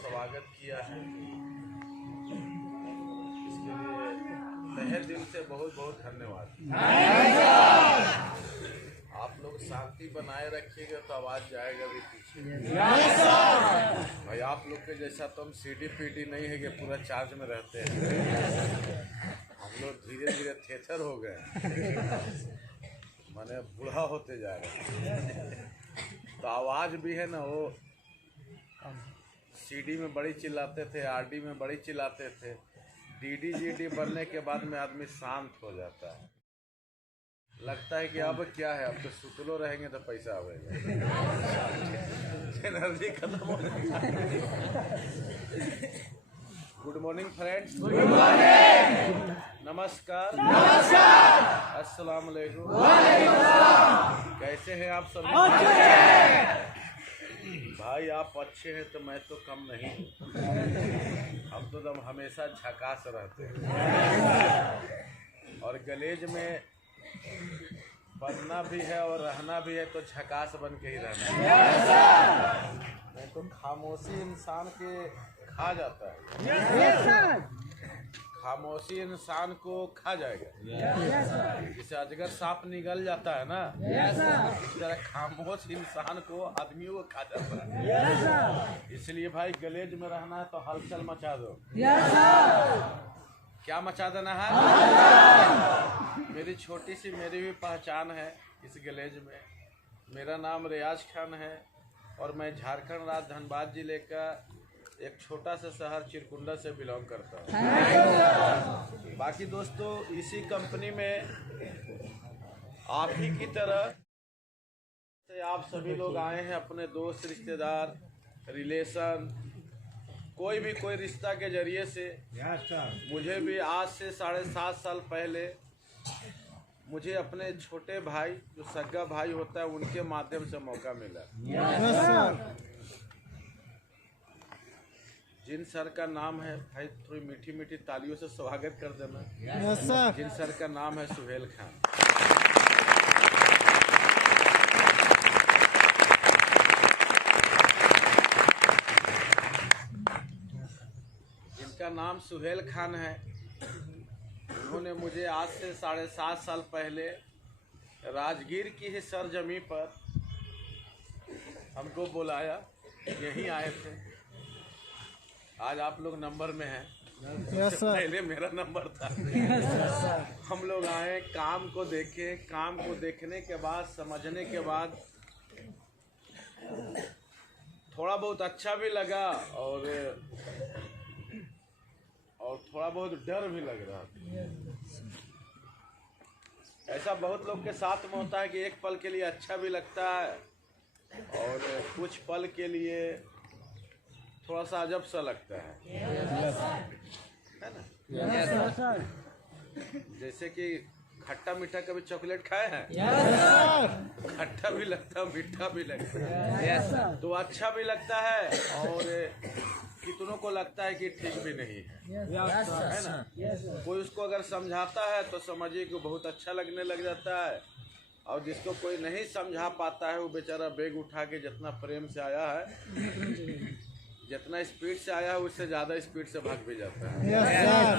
स्वागत किया है, इसके लिए तहे दिल से बहुत बहुत धन्यवाद। आप लोग शांति बनाए रखिएगा तो आवाज जाएगा भी पीछे। भाई आप लोग के जैसा तो हम सीडी पीडी नहीं है कि पूरा चार्ज में रहते हैं। हम लोग धीरे धीरे थेथर हो गए, माने बूढ़ा होते जा रहे हैं। तो आवाज भी है ना, वो सीडी में बड़ी चिल्लाते थे, आरडी में बड़ी चिल्लाते थे, डीडी जीडी बनने के बाद में आदमी शांत हो जाता है। लगता है कि अब क्या है, अब तो सुतलो रहेंगे तो पैसा आएगा, एनर्जी खत्म हो जाएगी। Good morning friends, good morning, नमस्कार, नमस्कार, अस्सलाम वालेकुम, कैसे हैं आप सब? भाई आप अच्छे हैं तो मैं तो कम नहीं, हम तो एकदम हमेशा झकास रहते हैं और गलेज में बनना भी है और रहना भी है तो झकास बन के ही रहना है। नहीं तो खामोशी इंसान के खा जाता है, खामोशी इंसान को खा जाएगा। जैसे अजगर सांप निगल जाता है ना, इस तरह खामोश इंसान को आदमियों को खा जाता है। इसलिए भाई गलेज में रहना है तो हलचल मचा दो। क्या मचा देना है? मेरी छोटी सी मेरी भी पहचान है इस गलेज में। मेरा नाम रियाज खान है और मैं झारखंड राज्य धनबाद जिले का एक छोटा सा शहर चिरकुंडा से बिलोंग करता हूँ। बाकी दोस्तों इसी कंपनी में आप ही की तरह से आप सभी लोग आए हैं, अपने दोस्त, रिश्तेदार, रिलेशन, कोई रिश्ता के जरिए से। मुझे भी आज से 7.5 साल पहले मुझे अपने छोटे भाई जो सगा भाई होता है उनके माध्यम से मौका मिला। जिन सर का नाम है भाई, थोड़ी मीठी मीठी तालियों से स्वागत कर देना। Yes sir. जिन सर का नाम है सुहेल खान। जिनका नाम सुहेल खान है, उन्होंने मुझे आज से 7.5 साल पहले राजगीर की ही सरजमी पर हमको बुलाया, यहीं आए थे। आज आप लोग नंबर में हैं, यस सर। पहले मेरा नंबर था। हम लोग आए, काम को देखे, काम को देखने के बाद, समझने के बाद थोड़ा बहुत अच्छा भी लगा और थोड़ा बहुत डर भी लग रहा था। ऐसा बहुत लोग के साथ में होता है कि एक पल के लिए अच्छा भी लगता है और कुछ पल के लिए थोड़ा सा अजब सा लगता है ना? Yes sir. जैसे कि खट्टा मीठा कभी चॉकलेट खाए हैं? यस खट्टा भी लगता है, मीठा भी लगता है। सर। तो अच्छा भी लगता है और कितनों को लगता है कि ठीक भी नहीं है, है ना? कोई उसको अगर समझाता है तो समझिए कि बहुत अच्छा लगने लग जाता है, और जिसको कोई नहीं समझा पाता है वो बेचारा बैग उठा के जितना प्रेम से आया है, जितना स्पीड से आया है उससे ज़्यादा स्पीड से भाग भी जाता है। Yes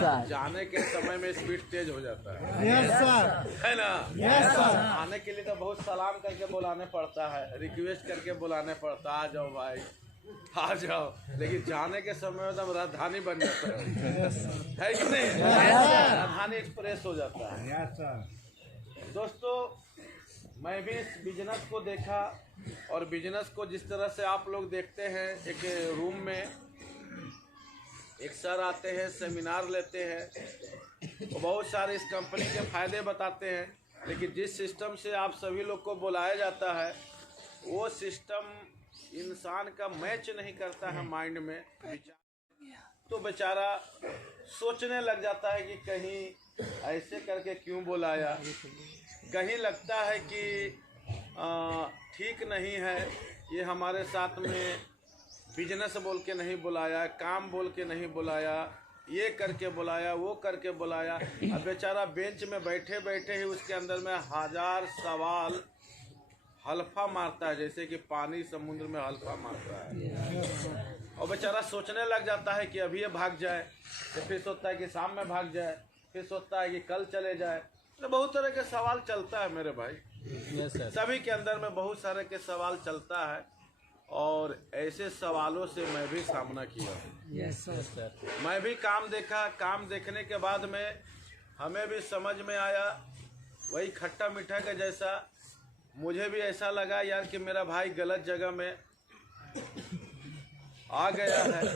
sir. जाने के समय में स्पीड तेज हो जाता है, यस सर। है ना? Yes sir. आने के लिए तो बहुत सलाम करके बुलाने पड़ता है, रिक्वेस्ट करके बुलाने पड़ता है, आ जाओ भाई आ जाओ, लेकिन जाने के समय में तो राजधानी बन जाता है कि नहीं? राजधानी एक्सप्रेस हो जाता है। दोस्तों, मैं भी इस बिजनेस को देखा और बिजनेस को जिस तरह से आप लोग देखते हैं, एक रूम में एक सर आते हैं, सेमिनार लेते हैं, तो बहुत सारे इस कंपनी के फायदे बताते हैं, लेकिन जिस सिस्टम से आप सभी लोग को बुलाया जाता है वो सिस्टम इंसान का मैच नहीं करता है माइंड में। तो बेचारा सोचने लग जाता है कि कहीं ऐसे करके क्यों बुलाया, कहीं लगता है कि ठीक नहीं है, ये हमारे साथ में बिजनेस बोल के नहीं बुलाया, काम बोल के नहीं बुलाया, ये करके बुलाया, वो करके बुलाया। अब बेचारा बेंच में बैठे बैठे ही उसके अंदर में 1000 सवाल हल्फा मारता है, जैसे कि पानी समुद्र में हल्फा मारता है, और बेचारा सोचने लग जाता है कि अभी ये भाग जाए, तो फिर सोचता है कि शाम में भाग जाए, फिर सोचता है कि कल चले जाए। तो बहुत तरह के सवाल चलता है मेरे भाई। Yes sir. सभी के अंदर में बहुत सारे के सवाल चलता है, और ऐसे सवालों से मैं भी सामना किया। Yes sir. मैं भी काम देखा, काम देखने के बाद में हमें भी समझ में आया, वही खट्टा मीठा का जैसा मुझे भी ऐसा लगा यार कि मेरा भाई गलत जगह में आ गया है।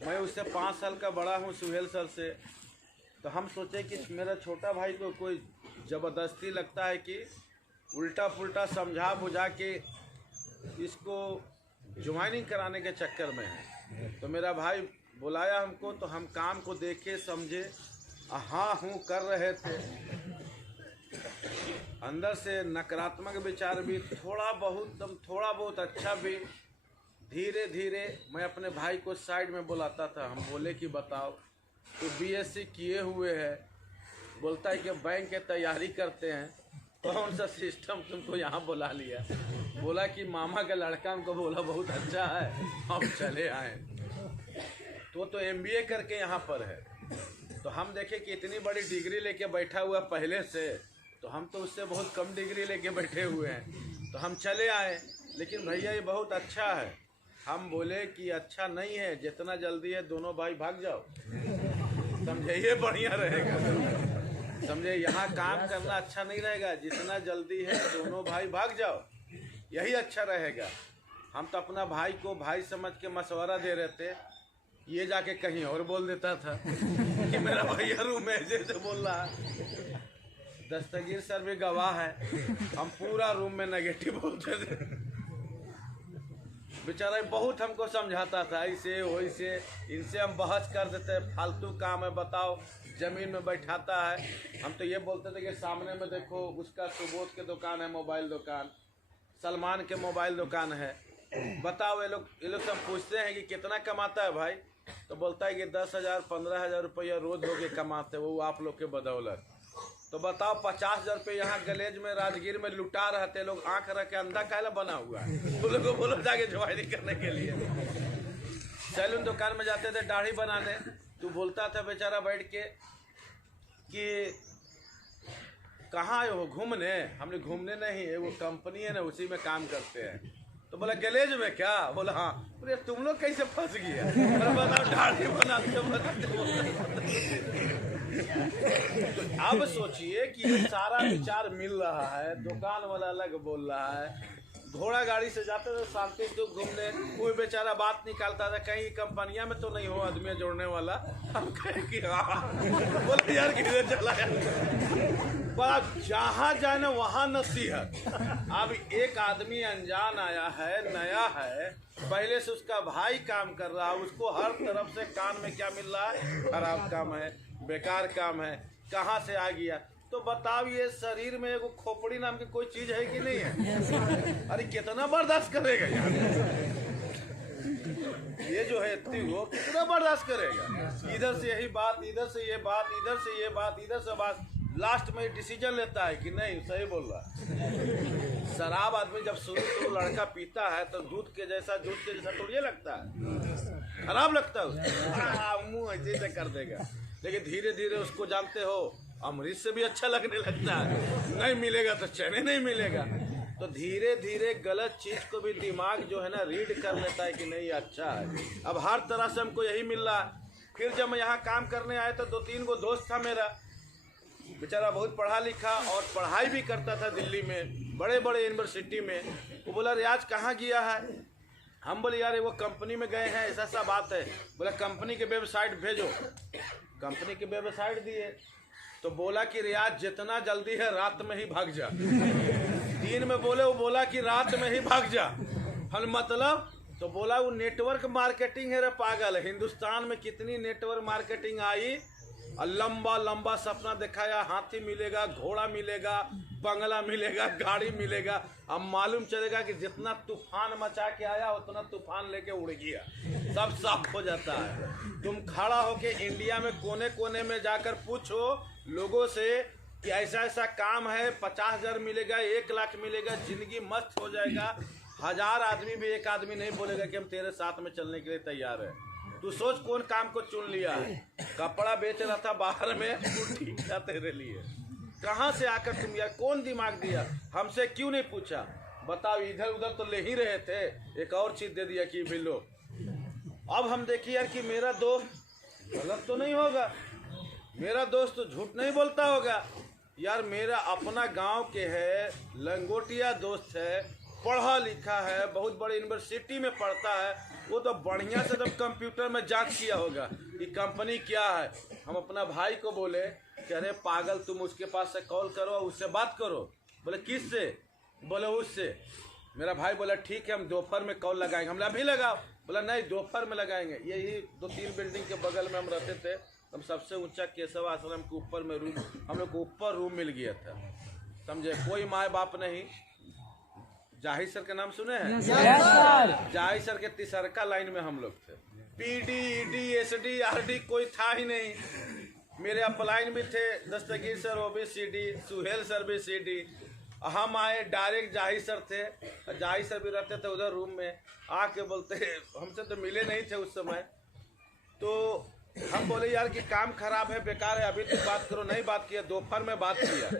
मैं उससे 5 साल का बड़ा हूँ, सुहेल सर से। तो हम सोचे कि मेरा छोटा भाई को कोई ज़बरदस्ती लगता है कि उल्टा पुल्टा समझा बुझा के इसको ज्वाइनिंग कराने के चक्कर में है। तो मेरा भाई बुलाया हमको, तो हम काम को देखे समझे, हाँ हूँ कर रहे थे। अंदर से नकारात्मक विचार भी थोड़ा बहुत अच्छा भी। धीरे धीरे मैं अपने भाई को साइड में बुलाता था। हम बोले कि बताओ, तो बीएससी किए हुए है, बोलता है कि बैंक के तैयारी करते हैं, कौन सा सिस्टम तुमको यहाँ बुला लिया? बोला कि मामा का लड़का हमको बोला बहुत अच्छा है, हम चले आए। तो एमबीए करके यहाँ पर है। तो हम देखे कि इतनी बड़ी डिग्री लेके बैठा हुआ पहले से, तो हम तो उससे बहुत कम डिग्री लेके बैठे हुए हैं। तो हम चले आए, लेकिन भैया ये बहुत अच्छा है। हम बोले कि अच्छा नहीं है, जितना जल्दी है दोनों भाई भाग जाओ, समझे, ये बढ़िया रहेगा। समझे, यहाँ काम करना अच्छा नहीं रहेगा, जितना जल्दी है दोनों भाई भाग जाओ, यही अच्छा रहेगा। हम तो अपना भाई को भाई समझ के मशवरा दे रहे थे, ये जाके कहीं और बोल देता था कि मेरा भैया रूम में जैसे बोल रहा है। दस्तगीर सर भी गवाह है, हम पूरा रूम में नेगेटिव बोलते थे। बेचारा बहुत हमको समझाता था, ऐसे वैसे, इनसे हम बहस कर देते, फालतू काम है बताओ, जमीन में बैठाता है। हम तो ये बोलते थे कि सामने में देखो उसका सुबोध के दुकान है, मोबाइल दुकान, सलमान के मोबाइल दुकान है, बताओ ये लोग सब पूछते हैं कि कितना कमाता है भाई, तो बोलता है कि 10,000 15,000 रुपया रोज हो के कमाते, वो आप लोग के बदौलत। तो बताओ 50,000 रुपये यहाँ गलेज में राजगीर में लुटा रहते लोग, आंख रख के अंधा काला बना हुआ है, वो लोग को बोलो जाके ज्वाइनिंग करने के लिए। सैलून दुकान में जाते थे दाढ़ी बनाने, तू बोलता था बेचारा बैठ के कि कहाँ आए हो घूमने, हमने घूमने नहीं है, वो कंपनी है ना उसी में काम करते हैं। तो बोला गलेज में क्या, बोला हाँ। बोले तुम लोग कैसे फंस गया, बताओ दाढ़ी बनाते अब सोचिए कि ये सारा विचार मिल रहा है, दुकान वाला अलग बोल रहा है, घोड़ा गाड़ी से जाते थे शांति से घूमने, कोई बेचारा बात निकालता था कहीं कंपनियां में तो नहीं हो आदमी जोड़ने वाला, हम कहे कि हाँ, बोले यार किधर चला यार, जहाँ जाए ना वहाँ नसीहत। अब एक आदमी अनजान आया है, नया है, पहले से उसका भाई काम कर रहा है, उसको हर तरफ से कान में क्या मिल रहा है, खराब काम है, बेकार काम है, कहाँ से आ गया। तो बताओ ये शरीर में एगो खोपड़ी नाम की कोई चीज है कि नहीं है? अरे कितना बर्दाश्त करेगा यार, ये जो है इतनी वो कितना बर्दाश्त करेगा, इधर से यही बात, इधर से ये बात, इधर से ये बात, इधर से बात, लास्ट में डिसीजन लेता है कि नहीं सही बोल रहा है। शराब आदमी जब शुरू लड़का पीता है तो दूध के जैसा थोड़ी लगता है, खराब लगता है उसको, मुंह ऐसे कर देगा, लेकिन धीरे धीरे उसको जानते हो अमृत से भी अच्छा लगने लगता है, नहीं मिलेगा तो चैन नहीं मिलेगा। तो धीरे धीरे गलत चीज को भी दिमाग जो है ना रीड कर लेता है कि नहीं अच्छा है। अब हर तरह से हमको यही मिल रहा है। फिर जब मैं यहाँ काम करने आया तो 2-3 गो दोस्त था मेरा, बेचारा बहुत पढ़ा लिखा और पढ़ाई भी करता था दिल्ली में, बड़े बड़े यूनिवर्सिटी में। वो बोला रियाज कहाँ गया है, हम बोले यार वो कंपनी में गए हैं, ऐसा सा बात है। बोला कंपनी के वेबसाइट भेजो, कंपनी के वेबसाइट दिए तो बोला कि रियाज जितना जल्दी है रात में ही भाग जा। दिन में बोले, वो बोला कि रात में ही भाग जा। हम मतलब तो बोला वो नेटवर्क मार्केटिंग है रे पागल, हिंदुस्तान में कितनी नेटवर्क मार्केटिंग आई और लंबा लंबा सपना दिखाया, हाथी मिलेगा, घोड़ा मिलेगा, बंगला मिलेगा, गाड़ी मिलेगा। अब मालूम चलेगा कि जितना तूफान मचा के आया उतना तूफान लेके उड़ गया, सब साफ हो जाता है। तुम खड़ा होके इंडिया में कोने कोने में जाकर पूछो लोगों से कि ऐसा ऐसा काम है, 50,000 मिलेगा, 1 लाख मिलेगा, जिंदगी मस्त हो जाएगा। 1000 आदमी भी एक आदमी नहीं बोलेगा कि हम तेरे साथ में चलने के लिए तैयार है। तू सोच कौन काम को चुन लिया है, कपड़ा बेच रहा था बाहर में, ठीक था तेरे लिए। कहाँ से आकर तुम यार, कौन दिमाग दिया, हमसे क्यों नहीं पूछा? बताओ, इधर उधर तो ले ही रहे थे, एक और चीज दे दिया कि भी लो। अब हम देखिए यार कि मेरा दोस्त गलत तो नहीं होगा, मेरा दोस्त तो झूठ नहीं बोलता होगा यार, मेरा अपना गांव के है, लंगोटिया दोस्त है, पढ़ा लिखा है, बहुत बड़ी यूनिवर्सिटी में पढ़ता है, वो तो बढ़िया से जब कंप्यूटर में जांच किया होगा कि कंपनी क्या है। हम अपना भाई को बोले कि अरे पागल तुम उसके पास से कॉल करो, उससे बात करो। बोले किस से? बोले उससे। मेरा भाई बोला ठीक है हम दोपहर में कॉल लगाएंगे। हमने अभी लगाओ। बोला नहीं दोपहर में लगाएंगे। यही 2-3 बिल्डिंग के बगल में हम रहते थे, हम सबसे ऊंचा केशव आश्रम के ऊपर में रूम, हम लोग को ऊपर रूम मिल गया था, समझे। कोई माँ बाप नहीं। जाहिर सर के नाम सुने हैं? जाहिर सर के तीसरका लाइन में हम लोग थे। पीडी ईडी एसडी आरडी कोई था ही नहीं। मेरे अपलाइन भी थे, दस्तगीर सर वो भी सीडी, सुहेल सर भी सीडी। हम आए डायरेक्ट, जाहिर सर थे, जाहिर सर भी रहते थे उधर रूम में। आके बोलते, हमसे तो मिले नहीं थे उस समय, तो हम बोले यार कि काम खराब है, बेकार है, अभी तो बात करो। नहीं बात किया, दोपहर में बात किया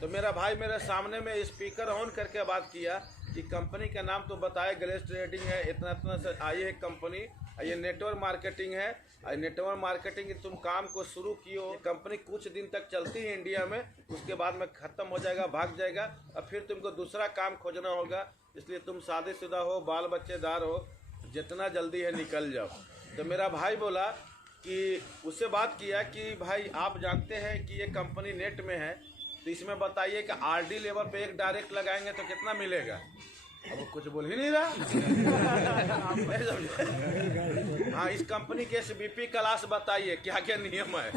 तो मेरा भाई मेरे सामने में स्पीकर ऑन करके बात किया कि कंपनी का नाम तो बताया, गलेज ट्रेडिंग है, इतना इतना से आई है कंपनी, ये नेटवर्क मार्केटिंग है। नेटवर्क मार्केटिंग तुम काम को शुरू किए हो, कंपनी कुछ दिन तक चलती है इंडिया में, उसके बाद में ख़त्म हो जाएगा, भाग जाएगा, और फिर तुमको दूसरा काम खोजना होगा। इसलिए तुम शादीशुदा हो, बाल बच्चेदार हो, जितना जल्दी है निकल जाओ। तो मेरा भाई बोला कि उससे बात किया कि भाई आप जानते हैं कि ये कंपनी नेट में है, तो इसमें बताइए कि आरडी लेवल पे एक डायरेक्ट लगाएंगे तो कितना मिलेगा। अब वो कुछ बोल ही नहीं रहा। हाँ, इस कंपनी के SVP क्लास बताइए क्या क्या नियम है,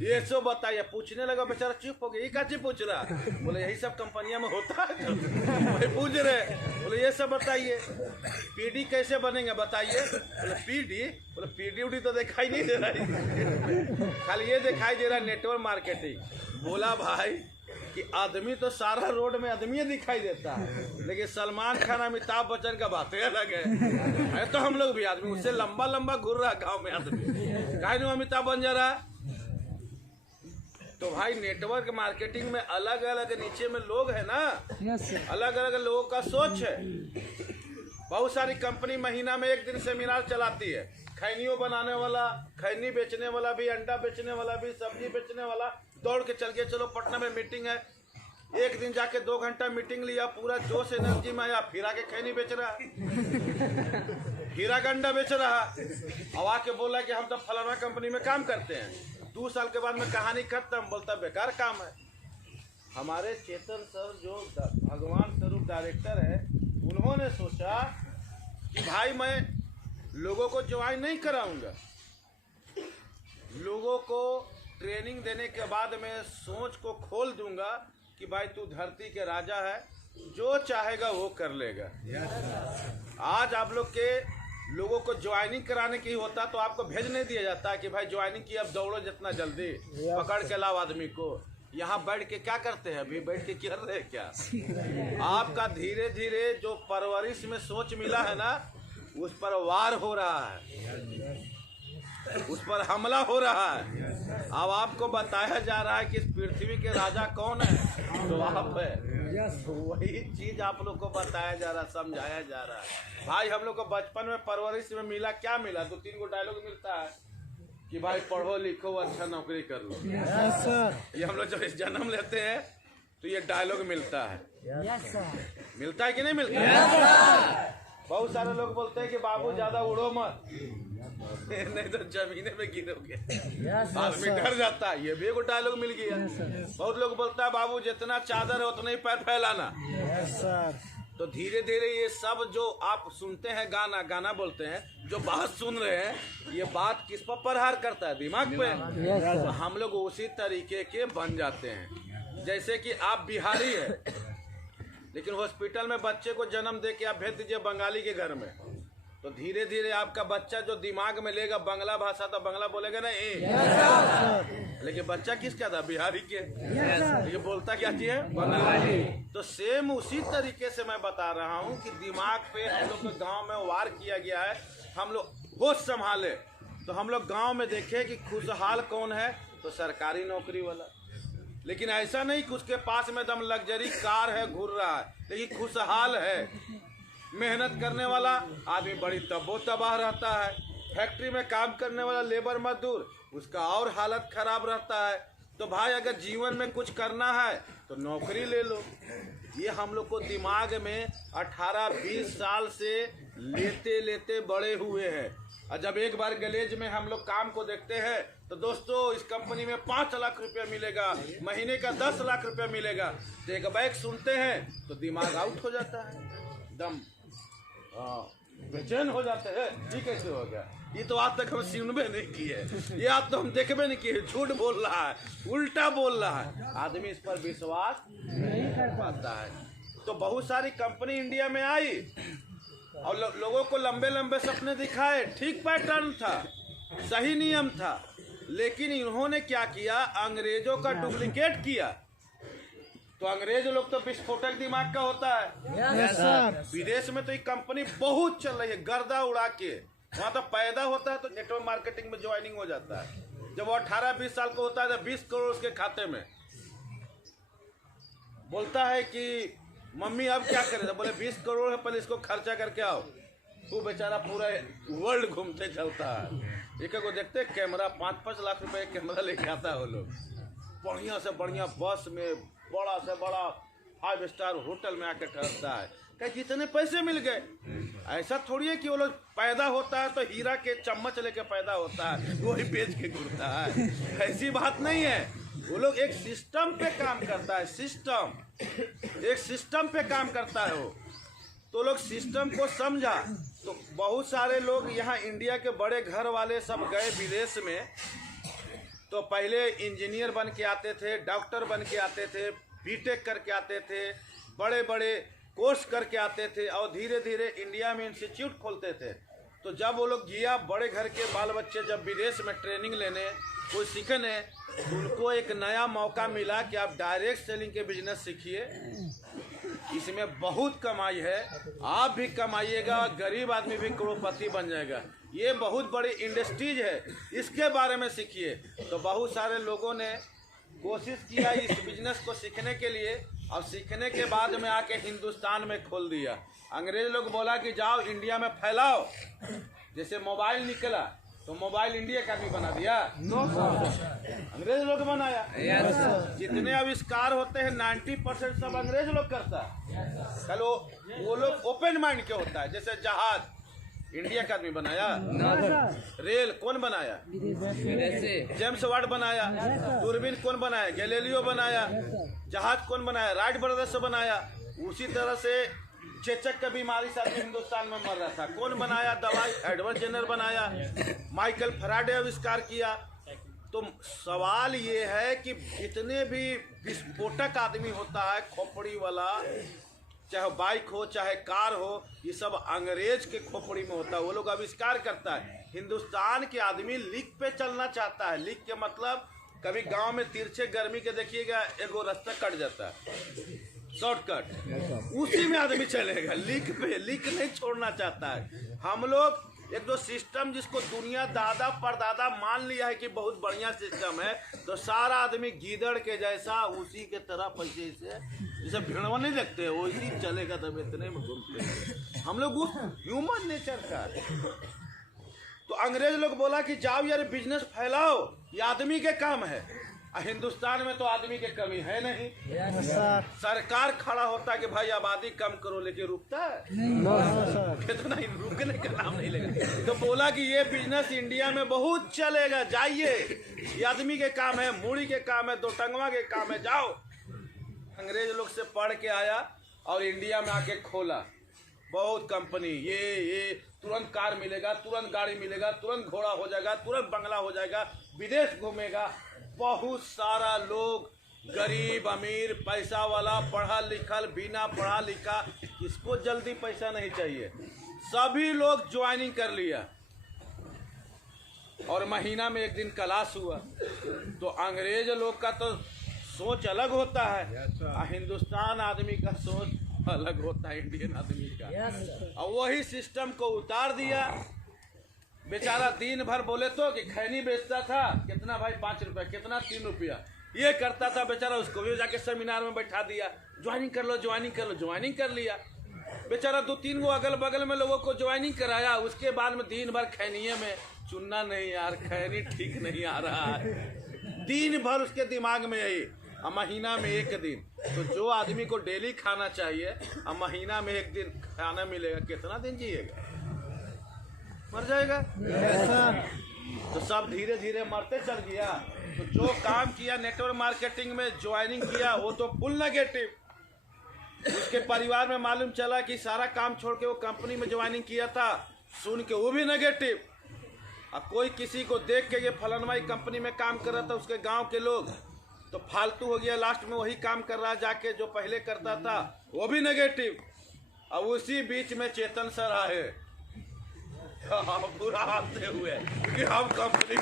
ये सब बताइए। पूछने लगा, बेचारा चुप हो गया। ये क्या चीज पूछ रहा? बोले यही सब कंपनियों में होता है। तो पूछ रहे, बोले ये सब बताइए। PD कैसे बनेंगे बताइए। बोले PD, बोले PD उडी तो दिखाई नहीं दे रहा है, खाली ये दिखाई दे रहा है नेटवर्क मार्केटिंग। बोला भाई कि आदमी तो सारा रोड में आदमी दिखाई देता है, लेकिन सलमान खान अमिताभ बच्चन का बात अलग है तो हम लोग भी आदमी, उससे लंबा लंबा घूर रहा गांव में आदमी, काहे नहीं अमिताभ बन जा रहा। तो भाई नेटवर्क मार्केटिंग में अलग अलग नीचे में लोग है ना, अलग अलग लोगों का सोच है। बहुत सारी कंपनी महीना में एक दिन सेमिनार चलाती है, खैनियों बनाने वाला, खैनी बेचने वाला भी, अंडा बेचने वाला भी, सब्जी बेचने वाला दौड़ के चल गए, चलो पटना में मीटिंग है। एक दिन जाके 2 घंटा मीटिंग लिया, पूरा जोश एनर्जी में आया, फिर आके खैनी बेच रहा, हीरा का अंडा बेच रहा। अब आके बोला कि हम तो फलाना कंपनी में काम करते हैं। 2 साल के बाद में कहानी खत्म, बोलता बेकार काम है। हमारे चेतन सर जो भगवान स्वरूप डायरेक्टर है, उन्होंने सोचा कि भाई मैं लोगों को ज्वाइन नहीं कराऊंगा, लोगों को ट्रेनिंग देने के बाद मैं सोच को खोल दूंगा कि भाई तू धरती के राजा है, जो चाहेगा वो कर लेगा। आज आप लोग के लोगों को ज्वाइनिंग कराने की होता तो आपको भेज नहीं दिया जाता कि भाई ज्वाइनिंग की, अब दौड़ो जितना जल्दी, पकड़ के लाओ आदमी को। यहाँ बैठ के क्या करते हैं, अभी बैठ के कर रहे हैं क्या? आपका धीरे धीरे जो परवरिश में सोच मिला है ना, उस पर वार हो रहा है, उस पर हमला हो रहा है। अब आपको बताया जा रहा है कि इस पृथ्वी के राजा कौन है, तो आप है। वही चीज आप लोग को बताया जा रहा, समझाया जा रहा है। भाई हम लोग को बचपन में परवरिश में मिला, क्या मिला? 2-3 गो डायलॉग मिलता है कि भाई पढ़ो लिखो अच्छा नौकरी कर लो। ये हम लोग जब जन्म लेते हैं तो ये डायलॉग मिलता है। मिलता है कि नहीं मिलता? बहुत सारे लोग बोलते हैं कि बाबू ज्यादा उड़ो मत, नहीं तो जमीने में गिरोगे। आदमी डर जाता है, ये भी एक डायलॉग मिल गया। बहुत लोग बोलता है बाबू जितना चादर है उतना ही पैर फैलाना। तो धीरे धीरे ये सब जो आप सुनते हैं, गाना बोलते हैं, जो बात सुन रहे हैं, ये बात किस पर प्रहार करता है? दिमाग पे। तो हम लोग उसी तरीके के बन जाते हैं। जैसे कि आप बिहारी है, लेकिन हॉस्पिटल में बच्चे को जन्म दे के आप भेज दीजिए बंगाली के घर में, तो धीरे धीरे आपका बच्चा जो दिमाग में लेगा बांग्ला भाषा, तो बांग्ला बोलेगा नहीं। लेकिन बच्चा किसका था? बिहारी के। लेकिन बोलता क्या चीज है? बंगाली। तो सेम उसी तरीके से मैं बता रहा हूँ कि दिमाग पे हम लोग के गाँव में वार किया गया है। हम लोग होश संभाले तो हम लोग गाँव में देखे कि खुशहाल कौन है, तो सरकारी नौकरी वाला। लेकिन ऐसा नहीं कि उसके पास में दम लग्जरी कार है, घूर रहा है, लेकिन खुशहाल है। मेहनत करने वाला आदमी बड़ी तबो तबाह रहता है। फैक्ट्री में काम करने वाला लेबर मजदूर, उसका और हालत खराब रहता है। तो भाई अगर जीवन में कुछ करना है तो नौकरी ले लो। ये हम लोग को दिमाग में 18-20 साल से लेते लेते बड़े हुए हैं। और जब एक बार गलेज में हम लोग काम को देखते हैं तो दोस्तों इस कंपनी में 5 लाख रुपया मिलेगा, महीने का 10 लाख रुपया मिलेगा, तो एक बैग सुनते हैं तो दिमाग आउट हो जाता है, दम बेचैन हो जाते हैं। ये कैसे हो गया? ये तो आज तक हम सुनबे नहीं किए, ये आज तो हम देखबे नहीं किए। झूठ बोल रहा है, उल्टा बोल रहा है, आदमी इस पर विश्वास नहीं कर पाता है। तो बहुत सारी कंपनी इंडिया में आई और लोगों को लंबे लंबे सपने दिखाए। ठीक पैटर्न था, सही नियम था, लेकिन इन्होंने क्या किया? अंग्रेजों का डुप्लीकेट किया। तो अंग्रेज लोग तो विस्फोटक दिमाग का होता है। विदेश में तो ये कंपनी बहुत चल रही है, गर्दा उड़ा के। वहाँ तो पैदा होता है तो नेटवर्क मार्केटिंग में ज्वाइनिंग हो जाता है। जब वो 18-20 साल का होता है तो 20 करोड़ उसके खाते में। बोलता है कि मम्मी अब क्या करें? तो बोले 20 करोड़ है, पहले इसको खर्चा करके आओ। वो बेचारा पूरा वर्ल्ड घूमते चलता है। एक को देखते कैमरा 5-5 लाख रुपए कैमरा लेके आता है वो लोग। बढ़िया से बढ़िया बस में, बड़ा से बड़ा 5 स्टार होटल में आके ठहरता है। क्या कितने पैसे मिल गए? ऐसा थोड़ी है कि वो लोग पैदा होता है तो हीरा के चम्मच लेके पैदा होता है, वही बेच के घूरता है। ऐसी बात नहीं है। वो लोग एक सिस्टम पे काम करता है, सिस्टम, एक सिस्टम पे काम करता है वो। तो लोग सिस्टम को समझा तो बहुत सारे लोग यहाँ इंडिया के बड़े घर वाले सब गए विदेश में, तो पहले इंजीनियर बन के आते थे, डॉक्टर बन के आते थे, बीटेक करके आते थे, बड़े बड़े कोर्स करके आते थे और धीरे धीरे इंडिया में इंस्टीट्यूट खोलते थे। तो जब वो लोग गया, बड़े घर के बाल बच्चे जब विदेश में ट्रेनिंग लेने, कोई सीखने, तो उनको एक नया मौका मिला कि आप डायरेक्ट सेलिंग के बिजनेस सीखिए, इसमें बहुत कमाई है, आप भी कमाइएगा और गरीब आदमी भी करोड़पति बन जाएगा। ये बहुत बड़ी इंडस्ट्रीज है, इसके बारे में सीखिए। तो बहुत सारे लोगों ने कोशिश किया इस बिजनेस को सीखने के लिए, और सीखने के बाद में आके हिंदुस्तान में खोल दिया। अंग्रेज लोग बोला कि जाओ इंडिया में फैलाओ, जैसे मोबाइल निकला तो मोबाइल इंडिया का भी बना दिया, अंग्रेज लोग बनाया। जितने आविष्कार होते हैं 90% सब अंग्रेज लोग करता है। चलो वो लोग ओपन माइंड के होता है, जैसे जहाज इंडिया का आदमी बनाया, रेल कौन बनाया, जेम्स वाट बनाया, दूरबीन कौन बनाया, गैलीलियो बनाया, जहाज कौन बनाया, राइट ब्रदर्स बनाया। उसी तरह से चेचक का बीमारी से आदमी हिंदुस्तान में मर रहा था, कौन बनाया दवाई, एडवर्ड जेनर बनाया, माइकल फैराडे आविष्कार किया। तो सवाल ये है कि जितने भी विस्फोटक आदमी होता है, खोपड़ी वाला, चाहे बाइक हो चाहे कार हो, ये सब अंग्रेज के खोपड़ी में होता है, वो लोग आविष्कार करता है। हिंदुस्तान के आदमी लीक पे चलना चाहता है। लीक के मतलब कभी गांव में तिरछे गर्मी के देखिएगा, एगो रास्ता कट जाता है, शॉर्टकट, उसी में आदमी चलेगा, लीक पे, लीक नहीं छोड़ना चाहता है। हम लोग एक दो सिस्टम जिसको दुनिया दादा परदादा मान लिया है कि बहुत बढ़िया सिस्टम है, तो सारा आदमी गीदड़ के जैसा उसी के तरह पैसे से जैसे भिड़वा नहीं लगते हैं वैसी चलेगा, तब इतने में घूमते हैं हम लोग उस ह्यूमन नेचर का। तो अंग्रेज लोग बोला कि जाओ यार बिजनेस फैलाओ, ये आदमी के काम है। हिंदुस्तान में तो आदमी की कमी है नहीं, सरकार खड़ा होता है कि भाई आबादी कम करो, लेकिन रुकता है कितना, रुकने का नाम नहीं लेगा। तो बोला कि ये बिजनेस इंडिया में बहुत चलेगा, जाइए, ये आदमी के काम है, मूड़ी के काम है, दो टंगवा के काम है, जाओ। अंग्रेज लोग से पढ़ के आया और इंडिया में आके खोला बहुत कंपनी, ये तुरंत कार मिलेगा, तुरंत गाड़ी मिलेगा, तुरंत घोड़ा हो जाएगा, तुरंत बंगला हो जाएगा, विदेश घूमेगा। बहुत सारा लोग, गरीब अमीर, पैसा वाला, पढ़ा लिखल, बिना पढ़ा लिखा, किसको जल्दी पैसा नहीं चाहिए, सभी लोग ज्वाइनिंग कर लिया। और महीना में एक दिन क्लास हुआ। तो अंग्रेज लोग का तो सोच अलग होता है, हिंदुस्तान आदमी का सोच अलग होता है, इंडियन आदमी का। और वही सिस्टम को उतार दिया। बेचारा दिन भर बोले तो कि खैनी बेचता था, कितना भाई 5 रुपया, कितना 3 रुपया, ये करता था बेचारा। उसको भी जाके सेमिनार में बैठा दिया, ज्वाइनिंग कर लो, ज्वाइनिंग कर लो, ज्वाइनिंग कर लिया। बेचारा 2-3 गो अगल बगल में लोगों को ज्वाइनिंग कराया। उसके बाद में दिन भर खैनिये में चुनना नहीं यार, खैनी ठीक नहीं आ रहा है, दिन भर उसके दिमाग में यही। महीना में एक दिन, तो जो आदमी को डेली खाना चाहिए, महीना में एक दिन खाना मिलेगा, कितना दिन जिएगा, मर जाएगा। तो सब धीरे धीरे मरते चल गया। तो जो काम किया नेटवर्क मार्केटिंग में, ज्वाइनिंग किया, वो तो फुल नेगेटिव। उसके परिवार में मालूम चला कि सारा काम छोड़ के वो कंपनी में ज्वाइनिंग किया था, सुन के वो भी नेगेटिव। अब कोई किसी को देख के ये फलानवाई कंपनी में काम कर रहा था, उसके गांव के लोग, तो फालतू हो गया, लास्ट में वही काम कर रहा जाके जो पहले करता था, वो भी नेगेटिव। अब उसी बीच में चेतन सर आए, बुरा हाथते हुए कि हम कंपनी,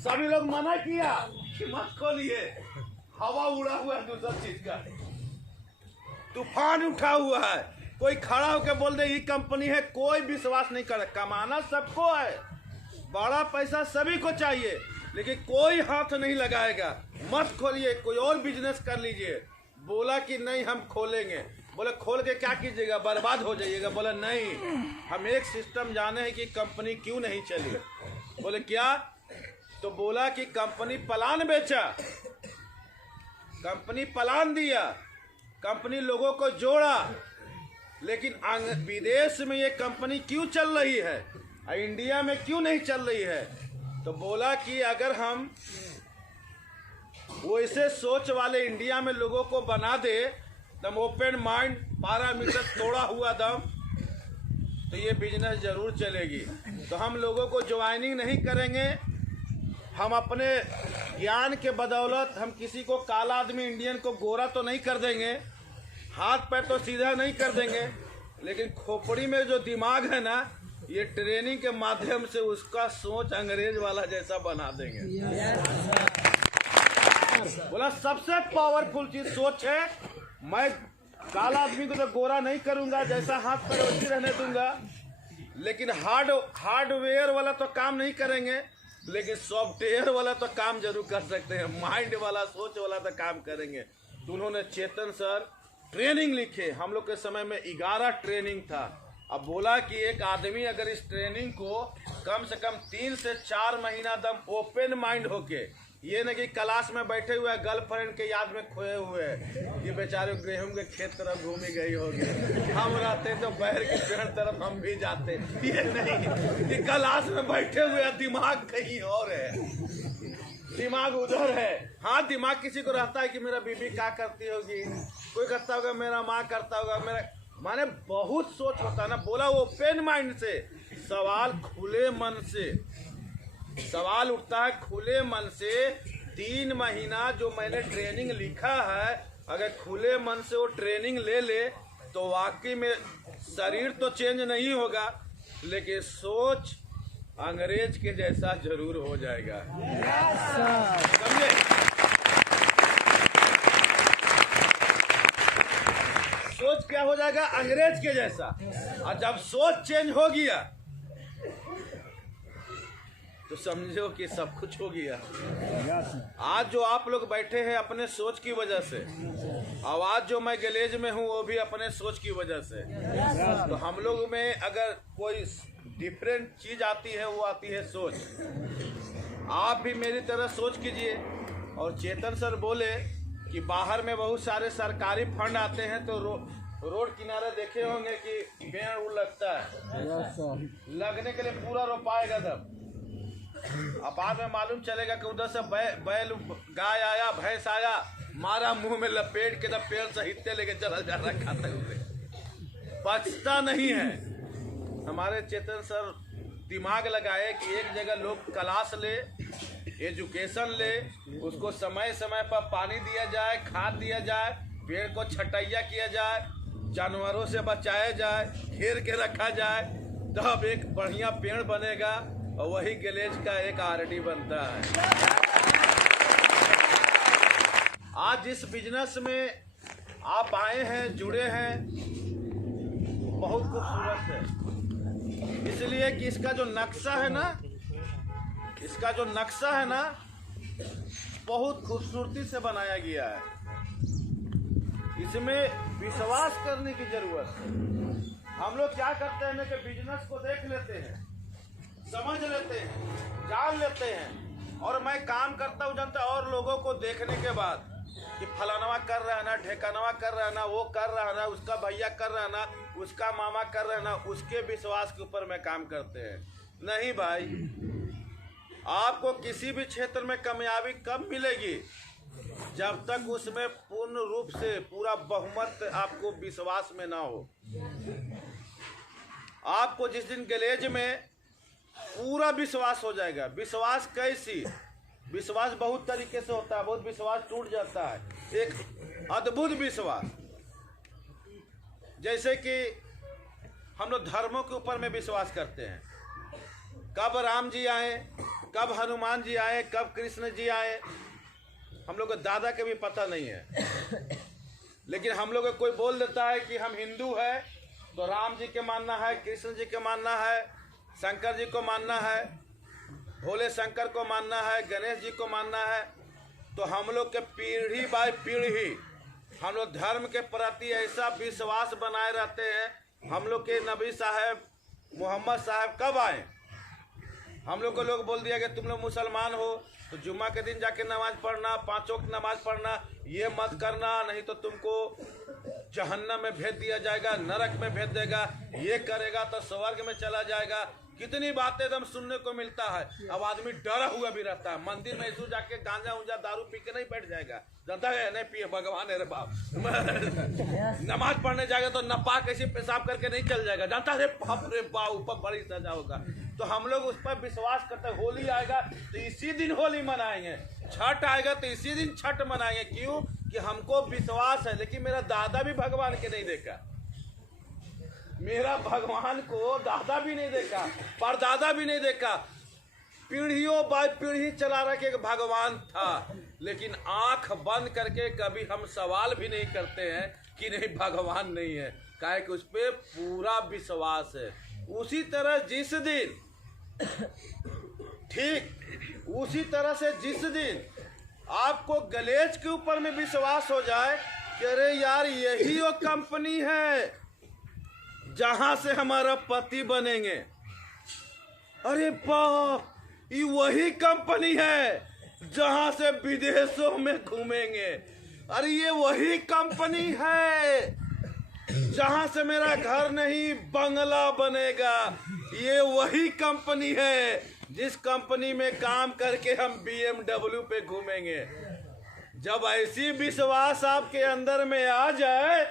सभी लोग मना किया कि मत खोलिए, हवा उड़ा हुआ है, दूसरा चीज का तूफान उठा हुआ है। कोई खड़ा होकर बोल दे ये कंपनी है, कोई विश्वास नहीं करे। कमाना सबको है, बड़ा पैसा सभी को चाहिए, लेकिन कोई हाथ नहीं लगाएगा। मत खोलिए, कोई और बिजनेस कर लीजिए। बोला कि नहीं हम खोलेंगे। बोले खोल के क्या कीजिएगा, बर्बाद हो जाइएगा। बोला नहीं, हम एक सिस्टम जाने हैं कि कंपनी क्यों नहीं चली। बोले क्या? तो बोला कि कंपनी प्लान बेचा, कंपनी प्लान दिया, कंपनी लोगों को जोड़ा, लेकिन विदेश में ये कंपनी क्यों चल रही है, इंडिया में क्यों नहीं चल रही है। तो बोला कि अगर हम वो ऐसे सोच वाले इंडिया में लोगों को बना दे, दम ओपन माइंड, पैरामीटर तोड़ा हुआ दम, तो ये बिजनेस जरूर चलेगी। तो हम लोगों को ज्वाइनिंग नहीं करेंगे, हम अपने ज्ञान के बदौलत हम किसी को काला आदमी इंडियन को गोरा तो नहीं कर देंगे, हाथ पैर तो सीधा नहीं कर देंगे, लेकिन खोपड़ी में जो दिमाग है ना, ये ट्रेनिंग के माध्यम से उसका सोच अंग्रेज वाला जैसा बना देंगे। बोला सबसे पावरफुल चीज सोच है। मैं काला आदमी को तो गोरा नहीं करूंगा, जैसा हाथ पैर वैसे रहने दूंगा, लेकिन हार्डवेयर वाला तो काम नहीं करेंगे, लेकिन सॉफ्टवेयर वाला तो काम जरूर कर सकते हैं, माइंड वाला सोच वाला तो काम करेंगे। तो उन्होंने चेतन सर ट्रेनिंग लिखे। हम लोग के समय में 11 ट्रेनिंग था। अब बोला कि एक आदमी अगर इस ट्रेनिंग को कम से कम 3 से 4 महीना दम ओपन माइंड होके, ये न कि क्लास में बैठे हुए गर्लफ्रेंड के याद में खोए हुए, ये बेचारे गेहूं के खेत तरफ घूमी गई होगी, हम रहते तो बैर के पेड़ तरफ हम भी जाते, ये नहीं कि क्लास में बैठे हुए दिमाग कहीं और है, दिमाग उधर है। हाँ, दिमाग किसी को रहता है कि मेरा बीबी क्या करती होगी, कोई करता होगा, मेरा माँ करता होगा, मेरा माने बहुत सोच होता है ना। बोला ओपन माइंड से, सवाल खुले मन से, सवाल उठता है खुले मन से। 3 महीना जो मैंने ट्रेनिंग लिखा है, अगर खुले मन से वो ट्रेनिंग ले ले तो वाकई में शरीर तो चेंज नहीं होगा, लेकिन सोच अंग्रेज के जैसा जरूर हो जाएगा। समझे? सोच क्या हो जाएगा? अंग्रेज के जैसा। और जब सोच चेंज हो गया तो समझो कि सब कुछ हो गया। आज जो आप लोग बैठे हैं अपने सोच की वजह से, और आज जो मैं गलेज में हूँ वो भी अपने सोच की वजह से। तो हम लोग में अगर कोई डिफरेंट चीज आती है, वो आती है सोच। आप भी मेरी तरह सोच कीजिए। और चेतन सर बोले कि बाहर में बहुत सारे सरकारी फंड आते हैं, तो रोड किनारे देखे होंगे कि पेड़ उड़ लगता है, लगने के लिए पूरा रोपाएगा तब। अब बाद में मालूम चलेगा कि उधर से बैल गाय आया, भैंस आया, मारा मुंह में लपेट के तब पेड़ सहित्य लेके चला जा रहा खाते हुए, बचता नहीं है। हमारे चेतन सर दिमाग लगाए कि एक जगह लोग क्लास ले, एजुकेशन ले, उसको समय समय पर पानी दिया जाए, खाद दिया जाए, पेड़ को छटैया किया जाए, जानवरों से बचाया जाए, घेर के रखा जाए, तब एक बढ़िया पेड़ बनेगा और वही गलेज का एक आरडी बनता है। आज जिस बिजनेस में आप आए हैं, जुड़े हैं, बहुत खूबसूरत है, इसलिए कि इसका जो नक्शा है ना, बहुत खूबसूरती से बनाया गया है। इसमें विश्वास करने की जरूरत है। हम लोग क्या करते हैं ना कि बिजनेस को देख लेते हैं, समझ लेते हैं, जान लेते हैं, और मैं काम करता हूँ जानता, और लोगों को देखने के बाद कि फलानवा कर रहा है ना, ढेकानवा कर रहा है ना, वो कर रहा है ना, उसका भैया कर रहा है ना, उसका मामा कर रहा है ना, उसके विश्वास के ऊपर में काम करते हैं। नहीं भाई, आपको किसी भी क्षेत्र में कामयाबी कब मिलेगी? जब तक उसमें पूर्ण रूप से पूरा बहुमत आपको विश्वास में ना हो। आपको जिस दिन गलेज में पूरा विश्वास हो जाएगा। विश्वास कैसी? विश्वास बहुत तरीके से होता है, बहुत विश्वास टूट जाता है। एक अद्भुत विश्वास, जैसे कि हम लोग धर्मों के ऊपर में विश्वास करते हैं। कब राम जी आए, कब हनुमान जी आए, कब कृष्ण जी आए, हम लोग को दादा के भी पता नहीं है। लेकिन हम लोग को कोई बोल देता है कि हम हिंदू है, तो राम जी के मानना है, कृष्ण जी के मानना है, शंकर जी को मानना है, भोले शंकर को मानना है, गणेश जी को मानना है। तो हम लोग के पीढ़ी बाय पीढ़ी हम लोग धर्म के प्रति ऐसा विश्वास बनाए रहते हैं। हम लोग के नबी साहब मोहम्मद साहब कब आए? हम लोग को लोग बोल दिया कि तुम लोग मुसलमान हो तो जुम्मा के दिन जाके नमाज पढ़ना, 5 वक्त नमाज पढ़ना, ये मत करना, नहीं तो तुमको जहन्नम में भेज दिया जाएगा, नरक में भेज देगा, ये करेगा तो स्वर्ग में चला जाएगा। कितनी बातें एकदम सुनने को मिलता है। अब आदमी डरा हुआ भी रहता है। मंदिर में ऐसे जाके गांजा उंजा दारू पी के नहीं बैठ जाएगा, जनता है नहीं पिए भगवान है रे बाप। नमाज पढ़ने जाएगा तो नपाक ऐसे पेशाब करके नहीं चल जाएगा, जानता है बाप रे बाप ऊपर बड़ी सजा होगा। तो हम लोग उस पर विश्वास करते हैं। होली आएगा तो इसी दिन होली मनाएंगे, छठ आएगा तो इसी दिन छठ मनाएंगे। क्यों कि हमको विश्वास है। लेकिन मेरा दादा भी भगवान के नहीं देखा, मेरा भगवान को दादा भी नहीं देखा, परदादा भी नहीं देखा, पीढ़ियों बाय पीढ़ी चला रखे भगवान था। लेकिन आंख बंद करके कभी हम सवाल भी नहीं करते हैं कि नहीं भगवान नहीं है, काहे कि उस पर पूरा विश्वास है। उसी तरह जिस दिन ठीक उसी तरह से जिस दिन आपको गलेज के ऊपर में विश्वास हो जाए कि अरे यार यही वो कंपनी है जहां से हमारा पति बनेंगे, अरे बाप ये वही कंपनी है जहां से विदेशों में घूमेंगे, अरे ये वही कंपनी है जहां से मेरा घर नहीं बंगला बनेगा, ये वही कंपनी है जिस कंपनी में काम करके हम BMW पे घूमेंगे। जब ऐसी विश्वास आपके अंदर में आ जाए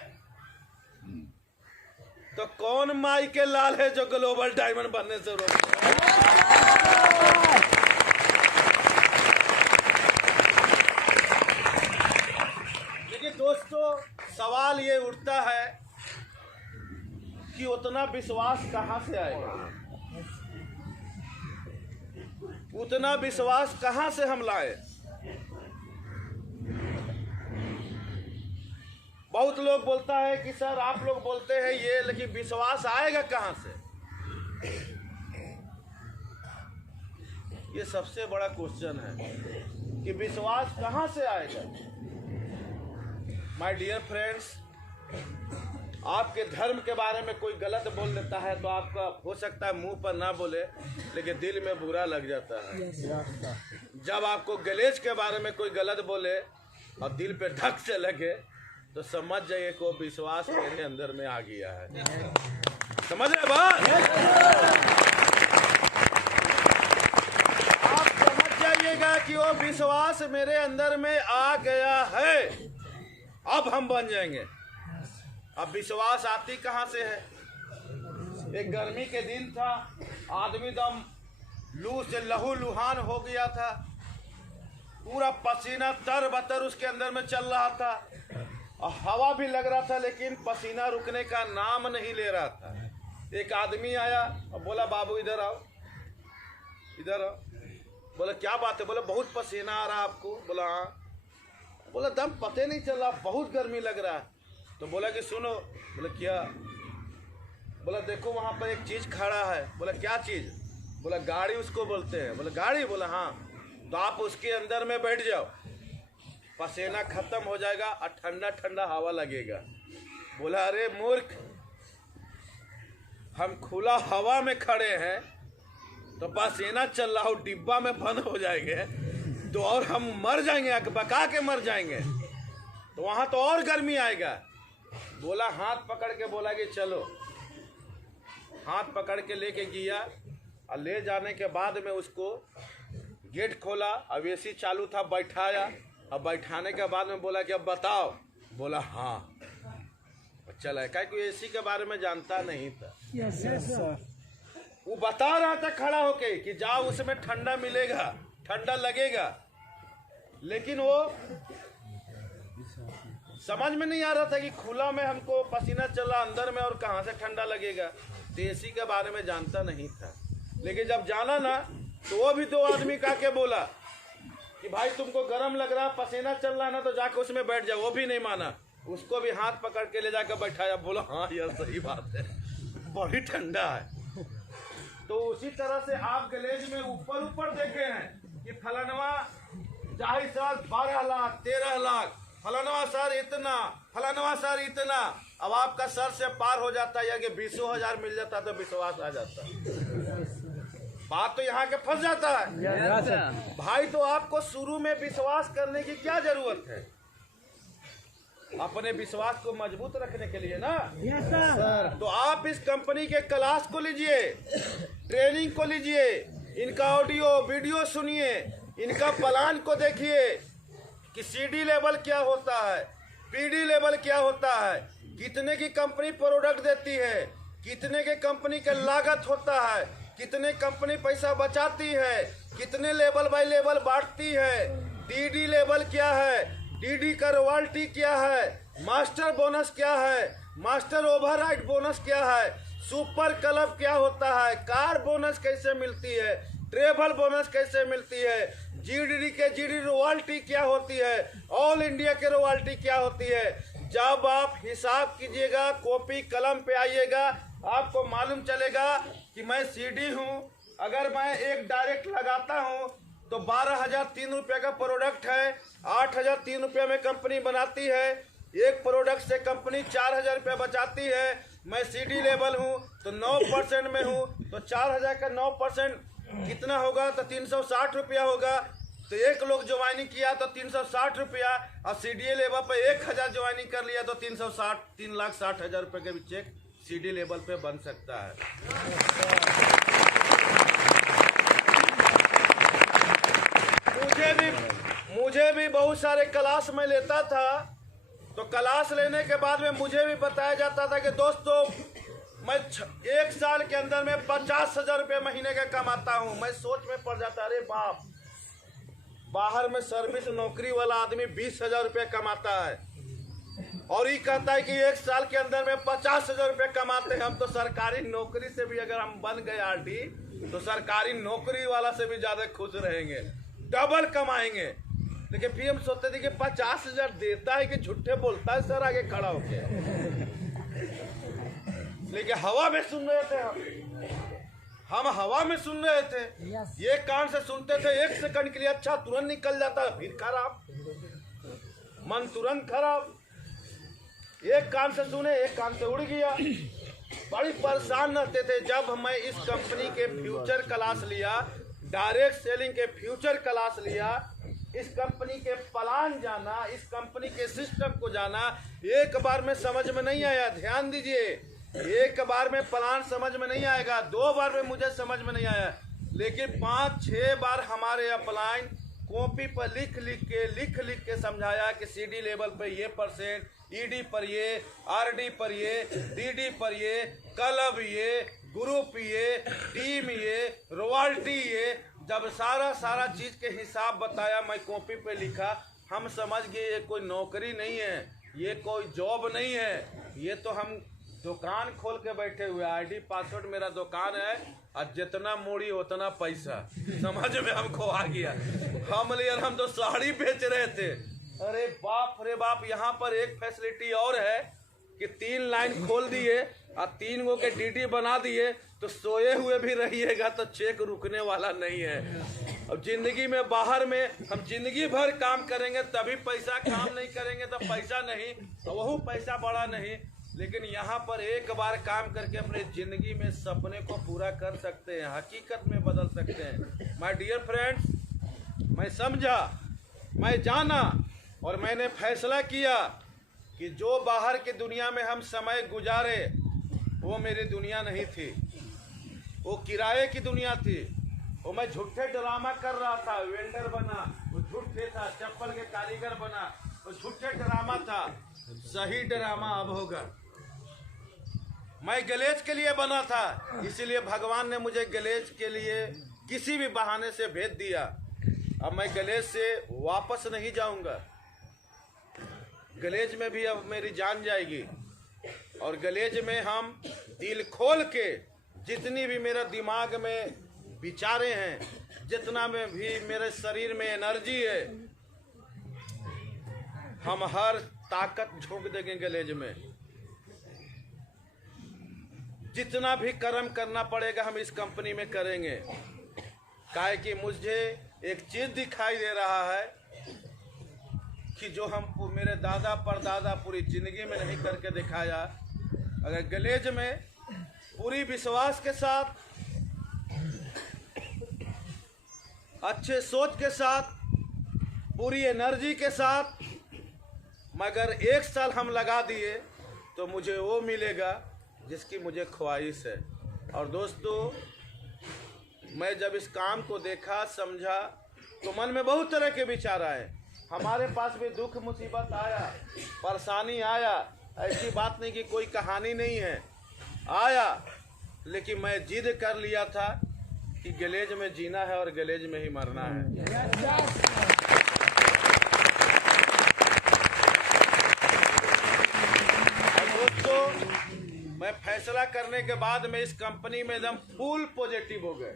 तो कौन माई के लाल है जो ग्लोबल डायमंड बनने से रोके। देखिए दोस्तों, सवाल ये उठता है कि उतना विश्वास कहां से आएगा, उतना विश्वास कहां से हम लाए। बहुत लोग बोलता है कि सर आप लोग बोलते हैं ये, लेकिन विश्वास आएगा कहां से, ये सबसे बड़ा क्वेश्चन है कि विश्वास कहां से आएगा। माय डियर फ्रेंड्स, आपके धर्म के बारे में कोई गलत बोल देता है तो आपका हो सकता है मुंह पर ना बोले लेकिन दिल में बुरा लग जाता है। जब आपको गलेज के बारे में कोई गलत बोले और दिल पे धक से लगे तो समझ जाइए को विश्वास मेरे अंदर में आ गया है। समझ रहे बात? आप समझ जाइएगा कि वो विश्वास मेरे अंदर में आ गया है, अब हम बन जाएंगे। अब विश्वास आती कहां से है। एक गर्मी के दिन था, आदमी दम लू से लहू लुहान हो गया था, पूरा पसीना तर बतर उसके अंदर में चल रहा था और हवा भी लग रहा था, लेकिन पसीना रुकने का नाम नहीं ले रहा था। एक आदमी आया और बोला बाबू इधर आओ, इधर आओ। बोला क्या बात है? बोला बहुत पसीना आ रहा आपको? बोला हाँ। बोला दम पते नहीं चल रहा, बहुत गर्मी लग रहा है। तो बोला कि सुनो। बोला क्या? बोला देखो वहाँ पर एक चीज़ खड़ा है। बोला क्या चीज़? बोला गाड़ी उसको बोलते हैं। बोला गाड़ी? बोला हाँ। तो आप उसके अंदर में बैठ जाओ, पसीना खत्म हो जाएगा और ठंडा ठंडा हवा लगेगा। बोला अरे मूर्ख, हम खुला हवा में खड़े हैं तो पसीना चल रहा हो, डिब्बा में बंद हो जाएंगे तो और हम मर जाएंगे, बका के मर जाएंगे, तो वहाँ तो और गर्मी आएगा। बोला हाथ पकड़ के बोला कि चलो। हाथ पकड़ के लेके गया और ले जाने के बाद में उसको गेट खोला, अब एसी चालू था, बैठाया और बैठाने के बाद में बोला कि अब बताओ। बोला हाँ। चला क्या कोई एसी के बारे में जानता नहीं था। Yes sir. वो बता रहा था खड़ा होके कि जाओ उसमें ठंडा मिलेगा, ठंडा लगेगा, लेकिन वो समझ में नहीं आ रहा था कि खुला में हमको पसीना चला अंदर में और कहाँ से ठंडा लगेगा। तो एसी के बारे में जानता नहीं था। लेकिन जब जाना ना तो वो भी दो आदमी का के बोला कि भाई तुमको गर्म लग रहा, पसीना चल रहा ना, तो जाके उसमें बैठ जाओ। वो भी नहीं माना, उसको भी हाथ पकड़ के ले जाकर बैठाया। बोला हाँ यार सही बात है, बड़ी ठंडा है। तो उसी तरह से आप गलेज में ऊपर ऊपर देखे हैं कि फलानवा जाहिर सर 12 लाख 13 लाख, फलानवा सर इतना, फलानवा सर इतना। अब आपका सर से पार हो जाता है या कि 20,000 मिल जाता तो विश्वास आ जाता। बात तो यहाँ के फंस जाता है। भाई तो आपको शुरू में विश्वास करने की क्या जरूरत है? अपने विश्वास को मजबूत रखने के लिए ना। Yes sir. तो आप इस कंपनी के क्लास को लीजिए, ट्रेनिंग को लीजिए, इनका ऑडियो वीडियो सुनिए, इनका प्लान को देखिए कि सीडी लेवल क्या होता है, पीडी लेवल क्या होता है, कितने की कंपनी प्रोडक्ट देती है, कितने के कंपनी का लागत होता है, कितने कंपनी पैसा बचाती है, कितने लेवल बाय लेवल बांटती है, डीडी लेवल क्या है, डीडी का रॉयल्टी क्या है, मास्टर बोनस क्या है, मास्टर ओवरराइड बोनस क्या है, सुपर क्लब क्या होता है, कार बोनस कैसे मिलती है, ट्रेवल बोनस कैसे मिलती है, जीडी के जीडी रॉयल्टी क्या होती है, ऑल इंडिया के रॉयल्टी क्या होती है। जब आप हिसाब कीजिएगा, कॉपी कलम पे आइएगा, आपको मालूम चलेगा कि मैं सीडी हूँ। अगर मैं एक डायरेक्ट लगाता हूँ तो 12,003 रुपये का प्रोडक्ट है, 8,003 रुपये में कंपनी बनाती है। एक प्रोडक्ट से कंपनी 4,000 रुपये बचाती है। मैं सीडी लेवल हूँ तो 9% में हूँ, तो 4,000 का 9% कितना होगा, तो 360 रुपया होगा। तो एक लोग ज्वाइनिंग किया तो 360 रुपया, और सीडी लेवल पे 1,000 ज्वाइनिंग कर लिया तो 3,60,000 रुपये के भी चेक सीडी लेवल पे बन सकता है। मुझे भी बहुत सारे क्लास में लेता था, तो क्लास लेने के बाद में मुझे भी बताया जाता था कि दोस्तों मैं 1 साल के अंदर में 50,000 रुपये महीने का कमाता हूँ। मैं सोच में पड़ जाता, अरे बाप, बाहर में सर्विस नौकरी वाला आदमी 20,000 रुपये कमाता है और ये कहता है कि 1 साल के अंदर में 50,000 रुपये कमाते हैं। हम तो सरकारी नौकरी से भी, अगर हम बन गए आरडी, तो सरकारी नौकरी वाला से भी ज्यादा खुश रहेंगे, डबल कमाएंगे। लेकिन फिर हम सोचते थे कि 50,000 देता है कि झूठे बोलता है सर आगे खड़ा होके। लेकिन हवा में सुन रहे थे हम हवा में सुन रहे थे। ये कान से सुनते थे 1 सेकंड के लिए अच्छा, तुरंत निकल जाता, फिर खराब, मन तुरंत खराब। एक कान से सुने, एक कान से उड़ गया। बड़ी परेशान रहते थे। जब मैं इस कंपनी के फ्यूचर क्लास लिया, डायरेक्ट सेलिंग के फ्यूचर क्लास लिया, इस कंपनी के प्लान जाना, इस कंपनी के सिस्टम को जाना, एक बार में समझ में नहीं आया। ध्यान दीजिए, एक बार में प्लान समझ में नहीं आएगा, 2 बार में मुझे समझ में नहीं आया, लेकिन 5-6 बार हमारे अपलाइन कॉपी पर लिख लिख के समझाया कि सीडी लेवल पे ये परसेंट, ईडी पर ये, आरडी पर ये, डीडी पर ये, क्लब ये, ग्रुप ये, टीम ये, रॉयल्टी ये। जब सारा चीज के हिसाब बताया, मैं कॉपी पे लिखा, हम समझ गए ये कोई नौकरी नहीं है, ये कोई जॉब नहीं है, ये तो हम दुकान खोल के बैठे हुए, आईडी पासवर्ड मेरा दुकान है और जितना मूड़ी उतना पैसा। समझ में हमको आ गया। हम तो साड़ी बेच रहे थे। अरे बाप रे बाप, यहाँ पर एक फैसिलिटी और है कि 3 लाइन खोल दिए और 3 गो के डीडी बना दिए, तो सोए हुए भी रहिएगा तो चेक रुकने वाला नहीं है। अब जिंदगी में बाहर में हम जिंदगी भर काम करेंगे तभी पैसा, काम नहीं करेंगे तो पैसा नहीं, तो वह पैसा बड़ा नहीं। लेकिन यहाँ पर एक बार काम करके अपने जिंदगी में सपने को पूरा कर सकते हैं, हकीकत में बदल सकते हैं। माय डियर फ्रेंड्स, मैं समझा, मैं जाना और मैंने फैसला किया कि जो बाहर की दुनिया में हम समय गुजारे वो मेरी दुनिया नहीं थी, वो किराए की दुनिया थी। वो मैं झूठे ड्रामा कर रहा था, वेंडर बना, वो झूठे था, चप्पल के कारीगर बना, वो झूठे ड्रामा था। सही ड्रामा अब होगा। मैं गलेज के लिए बना था, इसीलिए भगवान ने मुझे गलेज के लिए किसी भी बहाने से भेज दिया। अब मैं गलेज से वापस नहीं जाऊंगा। गलेज में भी अब मेरी जान जाएगी और गलेज में हम दिल खोल के जितनी भी मेरा दिमाग में विचारे हैं, जितना में भी मेरे शरीर में एनर्जी है, हम हर ताकत झोंक देंगे गलेज में। जितना भी कर्म करना पड़ेगा हम इस कंपनी में करेंगे। काहे कि मुझे एक चीज दिखाई दे रहा है कि जो हम मेरे दादा परदादा पूरी जिंदगी में नहीं करके दिखाया। अगर गलेज में पूरी विश्वास के साथ, अच्छे सोच के साथ, पूरी एनर्जी के साथ मगर 1 साल हम लगा दिए तो मुझे वो मिलेगा जिसकी मुझे ख्वाहिश है। और दोस्तों, मैं जब इस काम को देखा समझा तो मन में बहुत तरह के विचार आए। हमारे पास भी दुख मुसीबत आया, परेशानी आया, ऐसी बात नहीं कि कोई कहानी नहीं है, आया, लेकिन मैं जिद कर लिया था कि गैलेज में जीना है और गैलेज में ही मरना है। मैं फैसला करने के बाद में इस कंपनी में एकदम फुल पॉजिटिव हो गए।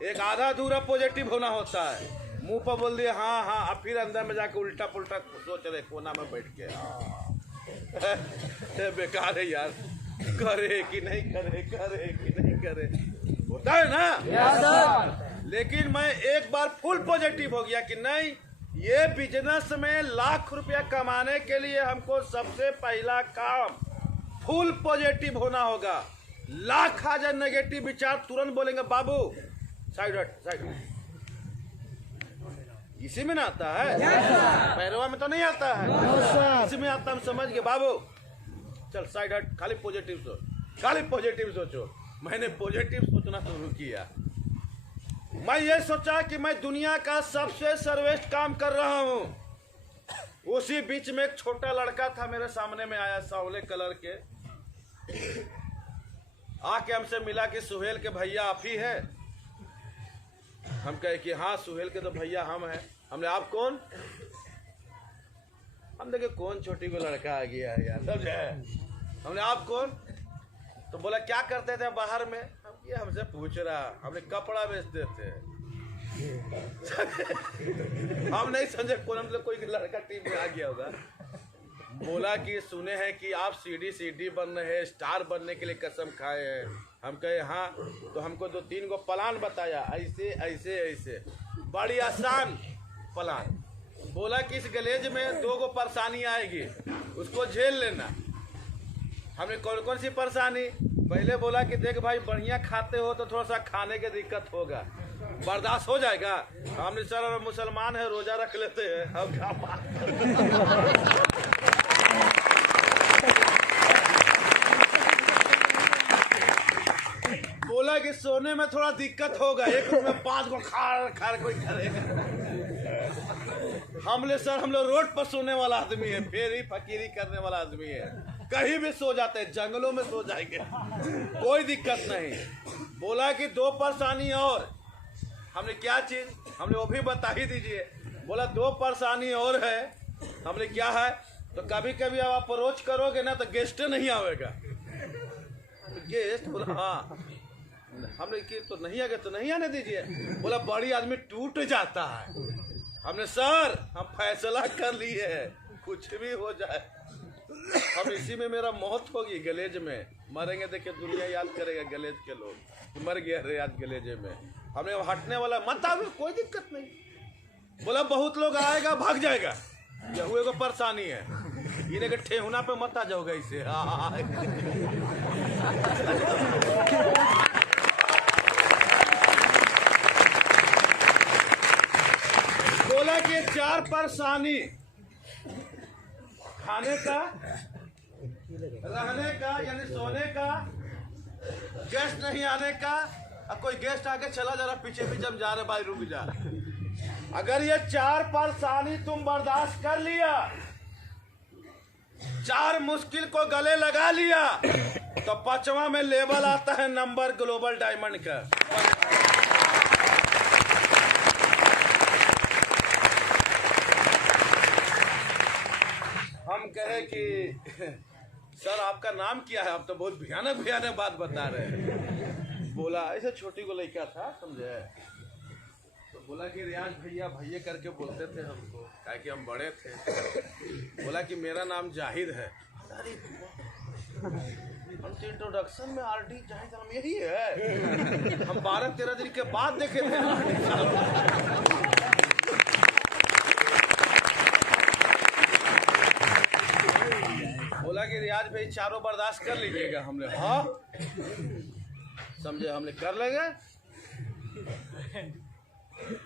एक आधा अधूरा पॉजिटिव होना होता है, मुंह पर बोल दिया हाँ हाँ, अब फिर अंदर में जाके उल्टा पुल्टा सोच रहे कोना में बैठ के बेकार है यार, करे कि नहीं करे, करे कि नहीं करे, होता है ना। लेकिन मैं एक बार फुल पॉजिटिव हो गया कि नहीं, ये बिजनेस में लाख रुपया कमाने के लिए हमको सबसे पहला काम फुल पॉजिटिव होना होगा। लाख आ जाए नेगेटिव विचार, तुरंत बोलेंगे बाबू साइड हट, साइड हट। इसी में ना आता है, पैरवा में तो नहीं आता है, इसी में आता, हम समझ गए बाबू चल साइड हट, खाली पॉजिटिव सोच, खाली पॉजिटिव सोचो। मैंने पॉजिटिव सोचना शुरू किया। मैं ये सोचा कि मैं दुनिया का सबसे सर्वश्रेष्ठ काम कर रहा हूँ। उसी बीच में एक छोटा लड़का था मेरे सामने में आया, सांवले कलर के, आके हमसे मिला कि सुहेल के भैया आप ही है। हम कहे कि हाँ सुहेल के तो भैया हम हैं। हमने आप कौन? हम देखे कौन छोटी को लड़का आ गया है यार, समझे। हमने आप कौन? तो बोला क्या करते थे बाहर में? हम ये हमसे पूछ रहा, हमने कपड़ा बेचते थे। हम नहीं समझे कौन, मतलब कोई लड़का टीम में आ गया होगा। बोला कि सुने हैं कि आप सीडी बन रहे हैं, स्टार बनने के लिए कसम खाए हैं। हम कहे हाँ, तो हमको 2-3 गो प्लान बताया, ऐसे ऐसे ऐसे, बड़ी आसान प्लान। बोला कि इस गैलेज में 2 गो परेशानी आएगी, उसको झेल लेना। हमने कौन कौन सी परेशानी? पहले बोला कि देख भाई बढ़िया खाते हो तो थोड़ा सा खाने की दिक्कत होगा, बर्दाश्त हो जाएगा। हमने सर मुसलमान है, रोजा रख लेते हैं, अब क्या बोला कि सोने में थोड़ा दिक्कत होगा, एक रूम में 5 गो खार कोई करेगा। हम लोग रोड पर सोने वाला आदमी है, फेरी फकीरी करने वाला आदमी है, कहीं भी सो जाते हैं, जंगलों में सो जाएंगे, कोई दिक्कत नहीं। बोला कि 2 परेशानी और। हमने क्या चीज? हमने वो भी बता ही दीजिए। बोला 2 परेशानी और है। हमने क्या है? तो कभी कभी आप अप्रोच करोगे ना तो गेस्ट नहीं आवेगा। गेस्ट? बोला हाँ। हमने कि तो नहीं आगे तो नहीं आने दीजिए। बोला बड़ी आदमी टूट जाता है। हमने सर हम फैसला कर लिए है, कुछ भी हो जाए, अब इसी में मेरा मौत होगी, गैलेज में मरेंगे। देखिए दुनिया याद करेगा गैलेज के लोग, मर गया रे आज गैलेज में। हमने हटने वाला मत आवे, कोई दिक्कत नहीं। बोला बहुत लोग आएगा भाग जाएगा, यह हुए को परेशानी है, इन्हें के ठेहुना पे मत आ जाओगे इसे। बोला कि 4 परेशानी, खाने का, रहने का यानी सोने का, गेस्ट नहीं आने का। अब कोई गेस्ट आके चला जा रहा, पीछे पीछे हम जा रहे, भाई रुक जा। अगर ये 4 परेशानी तुम बर्दाश्त कर लिया, 4 मुश्किल को गले लगा लिया, तो 5वां में लेवल आता है नंबर ग्लोबल डायमंड का। हम कहे कि सर आपका नाम क्या है? आप तो बहुत भयानक भयानक बात बता रहे हैं। बोला ऐसे छोटी को लड़का था, समझे। तो बोला कि रियाज भैया भैया करके बोलते थे हमको, क्या कि हम बड़े थे। बोला कि मेरा नाम जाहिद है। अरे हम तो इंट्रोडक्शन में आरडी जाहिद नाम यही है, हम 12-13 दिन के बाद देखे थे। बोला कि रियाज भाई 4 बर्दाश्त कर लीजिएगा। हमने हाँ समझे, हमने कर लेंगे।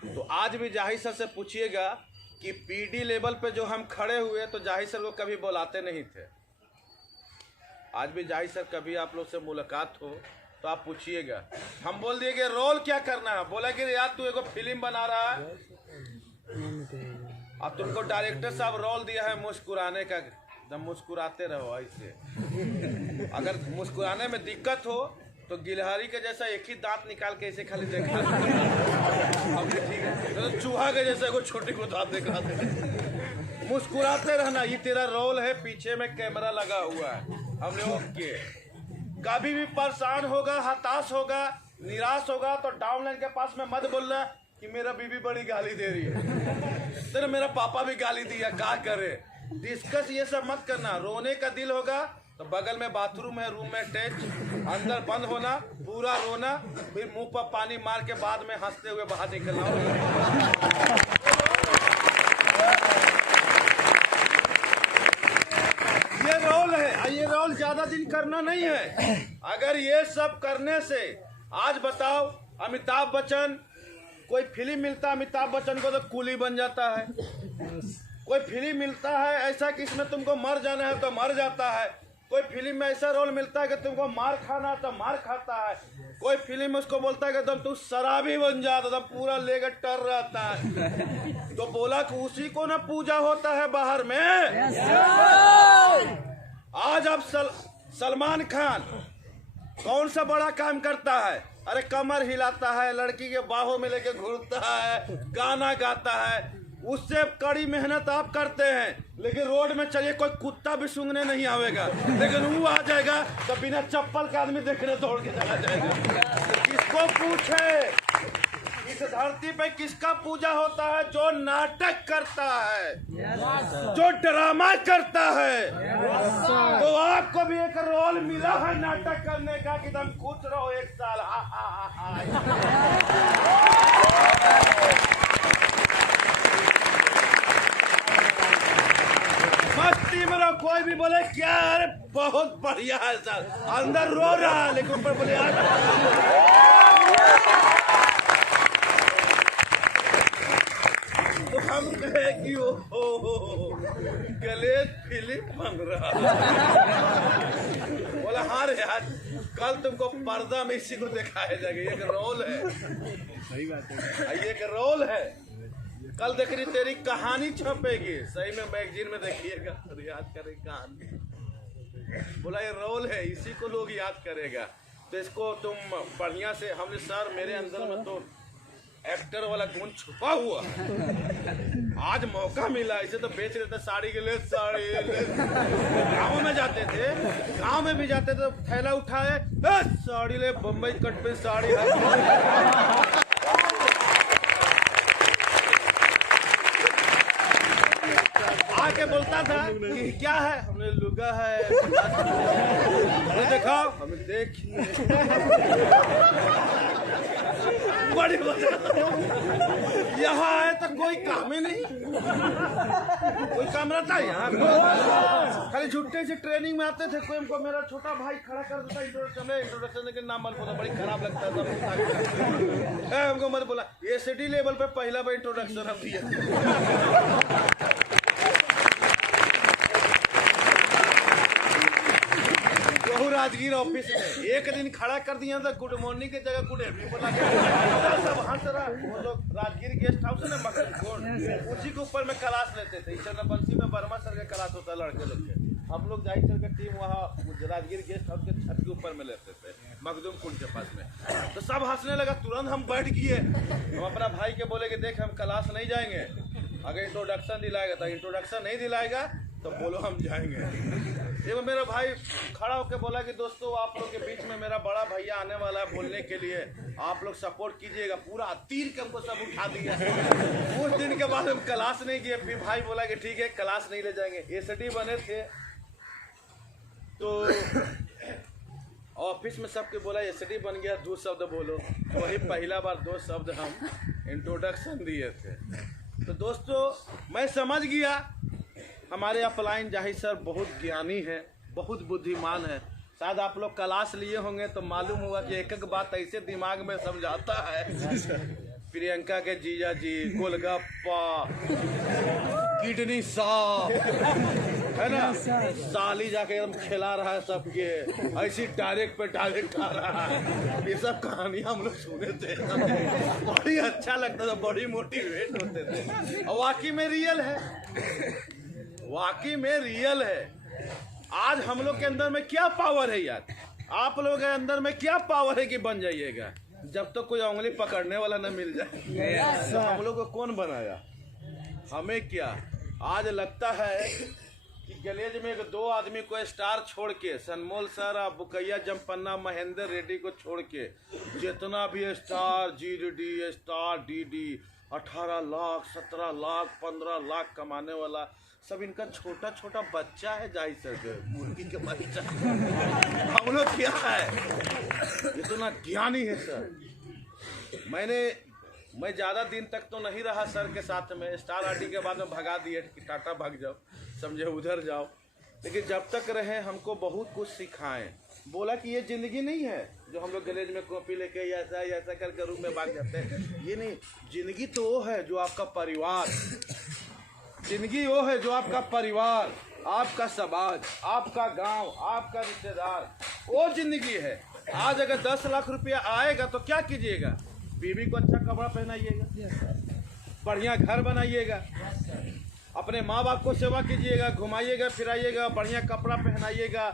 तो आज भी जाहिद सर से पूछिएगा कि पीडी लेवल पे जो हम खड़े हुए, तो जाहिद सर को कभी बुलाते नहीं थे। आज भी जाहिद सर कभी आप लोग से मुलाकात हो तो आप पूछिएगा। हम बोल दिए कि रोल क्या करना है, बोला कि यार तू एगो फिल्म बना रहा है, अब तुमको डायरेक्टर साहब रोल दिया है मुस्कुराने का, जब मुस्कुराते रहो ऐसे। अगर मुस्कुराने में दिक्कत हो तो गिलहरी के जैसा एक ही दांत निकाल के ऐसे खाली देखा, हमने ठीक है, तो चूहा के जैसा कोई छोटे को दांत दिखा दे। मुस्कुराते रहना, ये तेरा रोल है, पीछे में कैमरा लगा हुआ है। हमने ओके। कभी भी परेशान होगा, हताश होगा, निराश होगा तो डाउनलाइन के पास में मत बोलना कि मेरा बीवी बड़ी गाली दे रही है, तेरे मेरा पापा भी गाली दिया, क्या करे। डिस्कस ये सब मत करना। रोने का दिल होगा तो बगल में बाथरूम है, रूम में अटैच, अंदर बंद होना, पूरा रोना, फिर मुंह पर पानी मार के बाद में हंसते हुए बाहर निकलना। ये रोल है, ये रोल ज्यादा दिन करना नहीं है। अगर ये सब करने से, आज बताओ अमिताभ बच्चन, कोई फिल्म मिलता अमिताभ बच्चन को तो कूली बन जाता है। कोई फिल्म मिलता है ऐसा कि इसमें तुमको मर जाना है तो मर जाता है। कोई फिल्म में ऐसा रोल मिलता है कि तुमको मार खाना है तो मार खाता है। कोई फिल्म में उसको बोलता है कि तुम शराबी बन जाता, तो पूरा लेकर टर रहता है। तो बोला कि उसी को ना पूजा होता है बाहर में। आज अब सलमान खान कौन सा बड़ा काम करता है? अरे कमर हिलाता है, लड़की के बाहों में लेके घूरता है, गाना गाता है। उससे कड़ी मेहनत आप करते हैं, लेकिन रोड में चलिए कोई कुत्ता भी सूंघने नहीं आवेगा, लेकिन वो आ जाएगा तो बिना चप्पल का आदमी देखने दौड़ के चला जाएगा। तो किसको पूछे इस धरती पे किसका पूजा होता है? जो नाटक करता है, जो ड्रामा करता है। तो आपको भी एक रोल मिला है नाटक करने का कि तुम खुश रहो 1 साल। मस्ती में रहो। कोई भी बोले क्या, अरे बहुत बढ़िया है सर, अंदर रो रहा है लेकिन ऊपर बोले यार। तो हम कहे कि ओ गले फिल्म बन रहा। बोला हाँ रे यार, कल तुमको पर्दा में इसी को दिखाया जाएगा, ये एक रोल है। सही बात है, ये एक रोल है। कल देख रही तेरी कहानी छपेगी, सही में मैगजीन में देखिएगा, याद करें कहानी। बोला ये रोल है, इसी को लोग याद करेगा। तो इसको तुम बढ़िया से, हमने सर मेरे अंदर में तो एक्टर वाला गुण छुपा हुआ है। आज मौका मिला, इसे तो बेच रहे थे साड़ी के लिए। साड़ी गाँव में जाते थे, गाँव में भी जाते थे, थैला उठाए साड़ी ले, बम्बई कट पे साड़ी है। आके बोलता था कि क्या है, हमने लुगा है, दिखाओ, हमें देखिए। बड़ी यहाँ आए तो कोई काम ही नहीं, कोई काम रहता है यहाँ? खाली झुट्टे से ट्रेनिंग में आते थे। कोई हमको मेरा छोटा भाई खड़ा कर देता इंट्रोडक्शन के नाम बोला, बड़ी खराब लगता था। हमको मत बोला, एसीडी लेवल पे पहला बार इंट्रोडक्शन हम दिया। राजगीर ऑफिस में एक दिन खड़ा कर दिया था, गुड मॉर्निंग की जगह गुड इवनिंग बोला। सब हंस रहा। वो लोग राजगीर गेस्ट हाउस है ना मकरकोट, उसी के ऊपर में क्लास लेते थे। चंद्रबंशी में वर्मा सर का क्लास होता है लड़के लोग के। हम लोग जाहिर सर का टीम वहाँ राजगीर गेस्ट हाउस के छत के ऊपर में लेते थे, मखदूम कुंड के पास में। तो सब हंसने लगा, तुरंत हम बैठ गए। हम अपना भाई के बोले कि देख हम क्लास नहीं जाएंगे, अगर इंट्रोडक्शन दिलाएगा तो इंट्रोडक्शन नहीं दिलाएगा तो बोलो हम जाएंगे। देखो मेरा भाई खड़ा होकर बोला कि दोस्तों आप लोग के बीच में मेरा बड़ा भैया आने वाला है बोलने के लिए, आप लोग सपोर्ट कीजिएगा। पूरा तीर के हमको सब उठा दिया। उस दिन के बाद हम क्लास नहीं किए। फिर भाई बोला कि ठीक है क्लास नहीं ले जाएंगे। एसडी बने थे तो ऑफिस में सबके बोला एसडी बन गया, 2 शब्द बोलो। वही पहला बार 2 शब्द हम इंट्रोडक्शन दिए थे। तो दोस्तों मैं समझ गया हमारे अपलाइन जाहिर सर बहुत ज्ञानी है, बहुत बुद्धिमान है। शायद आप लोग क्लास लिए होंगे तो मालूम हुआ कि एक एक बात ऐसे दिमाग में समझाता है। प्रियंका के जीजा जी, गोलगप्पा, किडनी साफ, है ना। साली जाके एकदम खिला रहा है सबके, ऐसी डायरेक्ट पे डायरेक्ट आ रहा है। ये सब कहानियां हम लोग सुने थे, बड़ी अच्छा लगता था, बड़ी मोटिवेट होते थे। और वाकई में रियल है, वाकई में रियल है। आज हम लोग के अंदर में क्या पावर है यार, आप लोगों के अंदर में क्या पावर है कि बन जाइएगा। जब तक तो कोई उंगली पकड़ने वाला न मिल जाए तो हम लोग को कौन बनाया, हमें क्या। आज लगता है कि गलेज में दो आदमी को स्टार छोड़ के, सनमोल सर, बुकैया जमपन्ना, महेंद्र रेड्डी को छोड़ के जितना भी star, GDD star, DD 18 lakh 17 lakh 15 lakh कमाने वाला, सब इनका छोटा छोटा बच्चा है, जाहिर सर मुर्गी के बच्चा। हम लोग क्या है, इतना ज्ञानी है सर। मैं ज़्यादा दिन तक तो नहीं रहा सर के साथ में, स्टार आरडी के बाद में भगा दिए कि टाटा भाग जाओ, समझे उधर जाओ। लेकिन जब तक रहे हमको बहुत कुछ सिखाएं, बोला कि ये ज़िंदगी नहीं है जो हम लोग गलेज में कॉपी लेके ऐसा करके रूम में भाग जाते हैं। ये नहीं, ज़िंदगी तो वो है जो आपका परिवार, जिंदगी वो है जो आपका परिवार, आपका समाज, आपका गांव, आपका रिश्तेदार, वो जिंदगी है। आज अगर 10 लाख रुपया आएगा तो क्या कीजिएगा, बीवी को अच्छा कपड़ा पहनाइएगा, बढ़िया घर बनाइएगा, अपने माँ बाप को सेवा कीजिएगा, घुमाइएगा फिराइएगा, बढ़िया कपड़ा पहनाइएगा,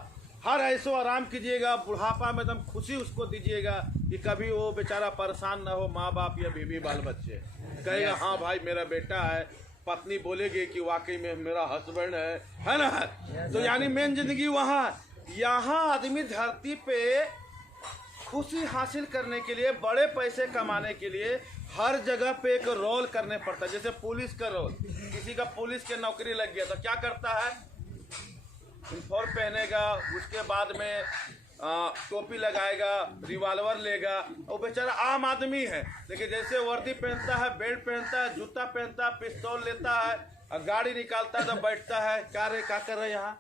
हर ऐसो आराम कीजिएगा, बुढ़ापा में एकदम खुशी उसको दीजिएगा कि कभी वो बेचारा परेशान ना हो, माँ बाप या बीवी बाल बच्चे। कहेगा हाँ भाई मेरा बेटा है, पत्नी बोलेगी कि वाकई में मेरा हस्बैंड है ना। तो यानी मेन जिंदगी वहाँ, यहाँ आदमी धरती पे खुशी हासिल करने के लिए, बड़े पैसे कमाने के लिए हर जगह पे एक रोल करने पड़ता है। जैसे पुलिस का रोल, किसी का पुलिस के नौकरी लग गया तो क्या करता है, यूनिफॉर्म पहनेगा, उसके बाद में टोपी लगाएगा, रिवॉल्वर लेगा। वो बेचारा आम आदमी है, लेकिन जैसे वर्दी पहनता है, बेल्ट पहनता है, जूता पहनता है, पिस्तौल लेता है और गाड़ी निकालता है तो बैठता है, क्या रे क्या कर रहे हैं यहाँ,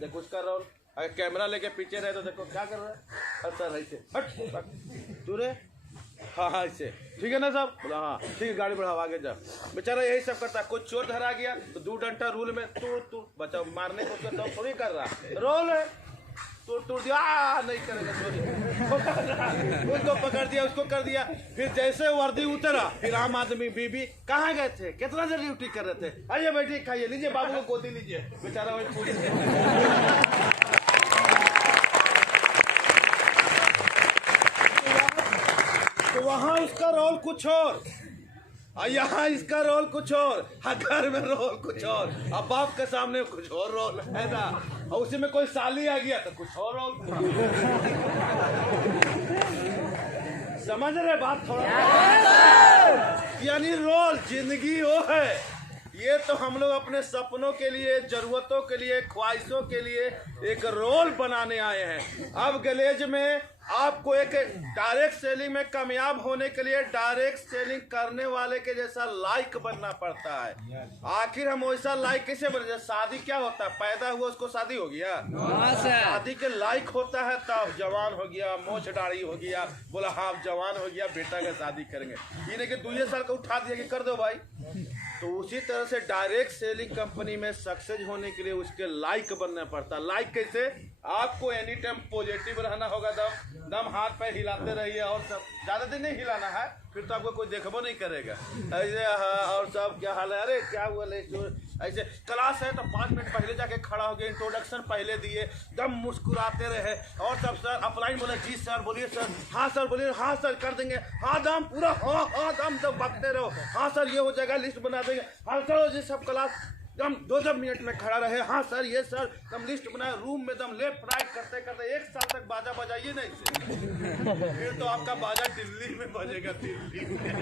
देखो उसका रोल। अगर कैमरा लेके पीछे रहे तो देखो क्या कर रहा है, सर ऐसे हट तू रे, हाँ ऐसे ठीक है ना साहब, बोला हाँ ठीक है, गाड़ी बढ़ाओ आगे जा। बेचारा यही सब करता है। कोई चोर धरा गया तो 2 डंडा रूल में तू बचाओ, मारने को तो थोड़ी कर रहा, रोल है, तोड़ दिया, नहीं करेगा चोरी, उसको पकड़ दिया, उसको कर दिया। फिर जैसे वर्दी उतरा, फिर आम आदमी बीबी कहाँ गए थे, कितना देर ड्यूटी कर रहे थे, आइए बैठिए खाइए, लीजिए बाबू को गोदी लीजिए, बेचारा वही पुलिस। तो वहाँ उसका रोल कुछ और, यहाँ इसका रोल कुछ और, घर में रोल कुछ और, अब बाप के सामने कुछ और रोल है ना, और उसी में कोई साली आ गया तो कुछ और रोल। समझ रहे बात थोड़ा, यानी रोल जिंदगी वो है। ये तो हम लोग अपने सपनों के लिए, जरूरतों के लिए, ख्वाहिशों के लिए एक रोल बनाने आए हैं। अब गलेज में आपको एक डायरेक्ट सेलिंग में कामयाब होने के लिए डायरेक्ट सेलिंग करने वाले के जैसा लाइक बनना पड़ता है। आखिर हम वैसा लाइक कैसे बने, शादी क्या होता है, पैदा हुआ उसको शादी हो गया, शादी के लाइक होता है तब जवान हो गया, मोछ दाढ़ी हो गया, बोला हाँ जवान हो गया, बेटा का शादी करेंगे। ये नहीं कि 2 साल का उठा दिया कि कर दो भाई। तो उसी तरह से डायरेक्ट सेलिंग कंपनी में सक्सेस होने के लिए उसके लाइक बनना पड़ता है। लाइक कैसे, आपको एनी टाइम पॉजिटिव रहना होगा, दम हाथ पैर हिलाते रहिए, और सब ज़्यादा दिन नहीं हिलाना है, फिर तो आपको कोई देखबो नहीं करेगा। ऐसे और सब क्या हाल है, अरे क्या हुआ, ऐसे क्लास है तो 5 मिनट पहले जाके खड़ा हो गए, इंट्रोडक्शन पहले दिए, दम मुस्कुराते रहे, और सब सर अपलाइन बोले, जी सर बोलिए सर, हाँ सर बोलिए, हाँ सर कर देंगे, हाँ दम पूरा, हाँ दम तब बकते रहो, हाँ सर ये हो जाएगा, लिस्ट बना देंगे, हाँ चलो जी सब क्लास दम 2 मिनट में खड़ा रहे, हाँ सर ये सर दम लिस्ट बनाए, रूम में दम लेफ्ट राइट करते करते 1 साल तक बाजा बजाइए नहीं से, फिर तो आपका बाजा दिल्ली में बजेगा, दिल्ली में।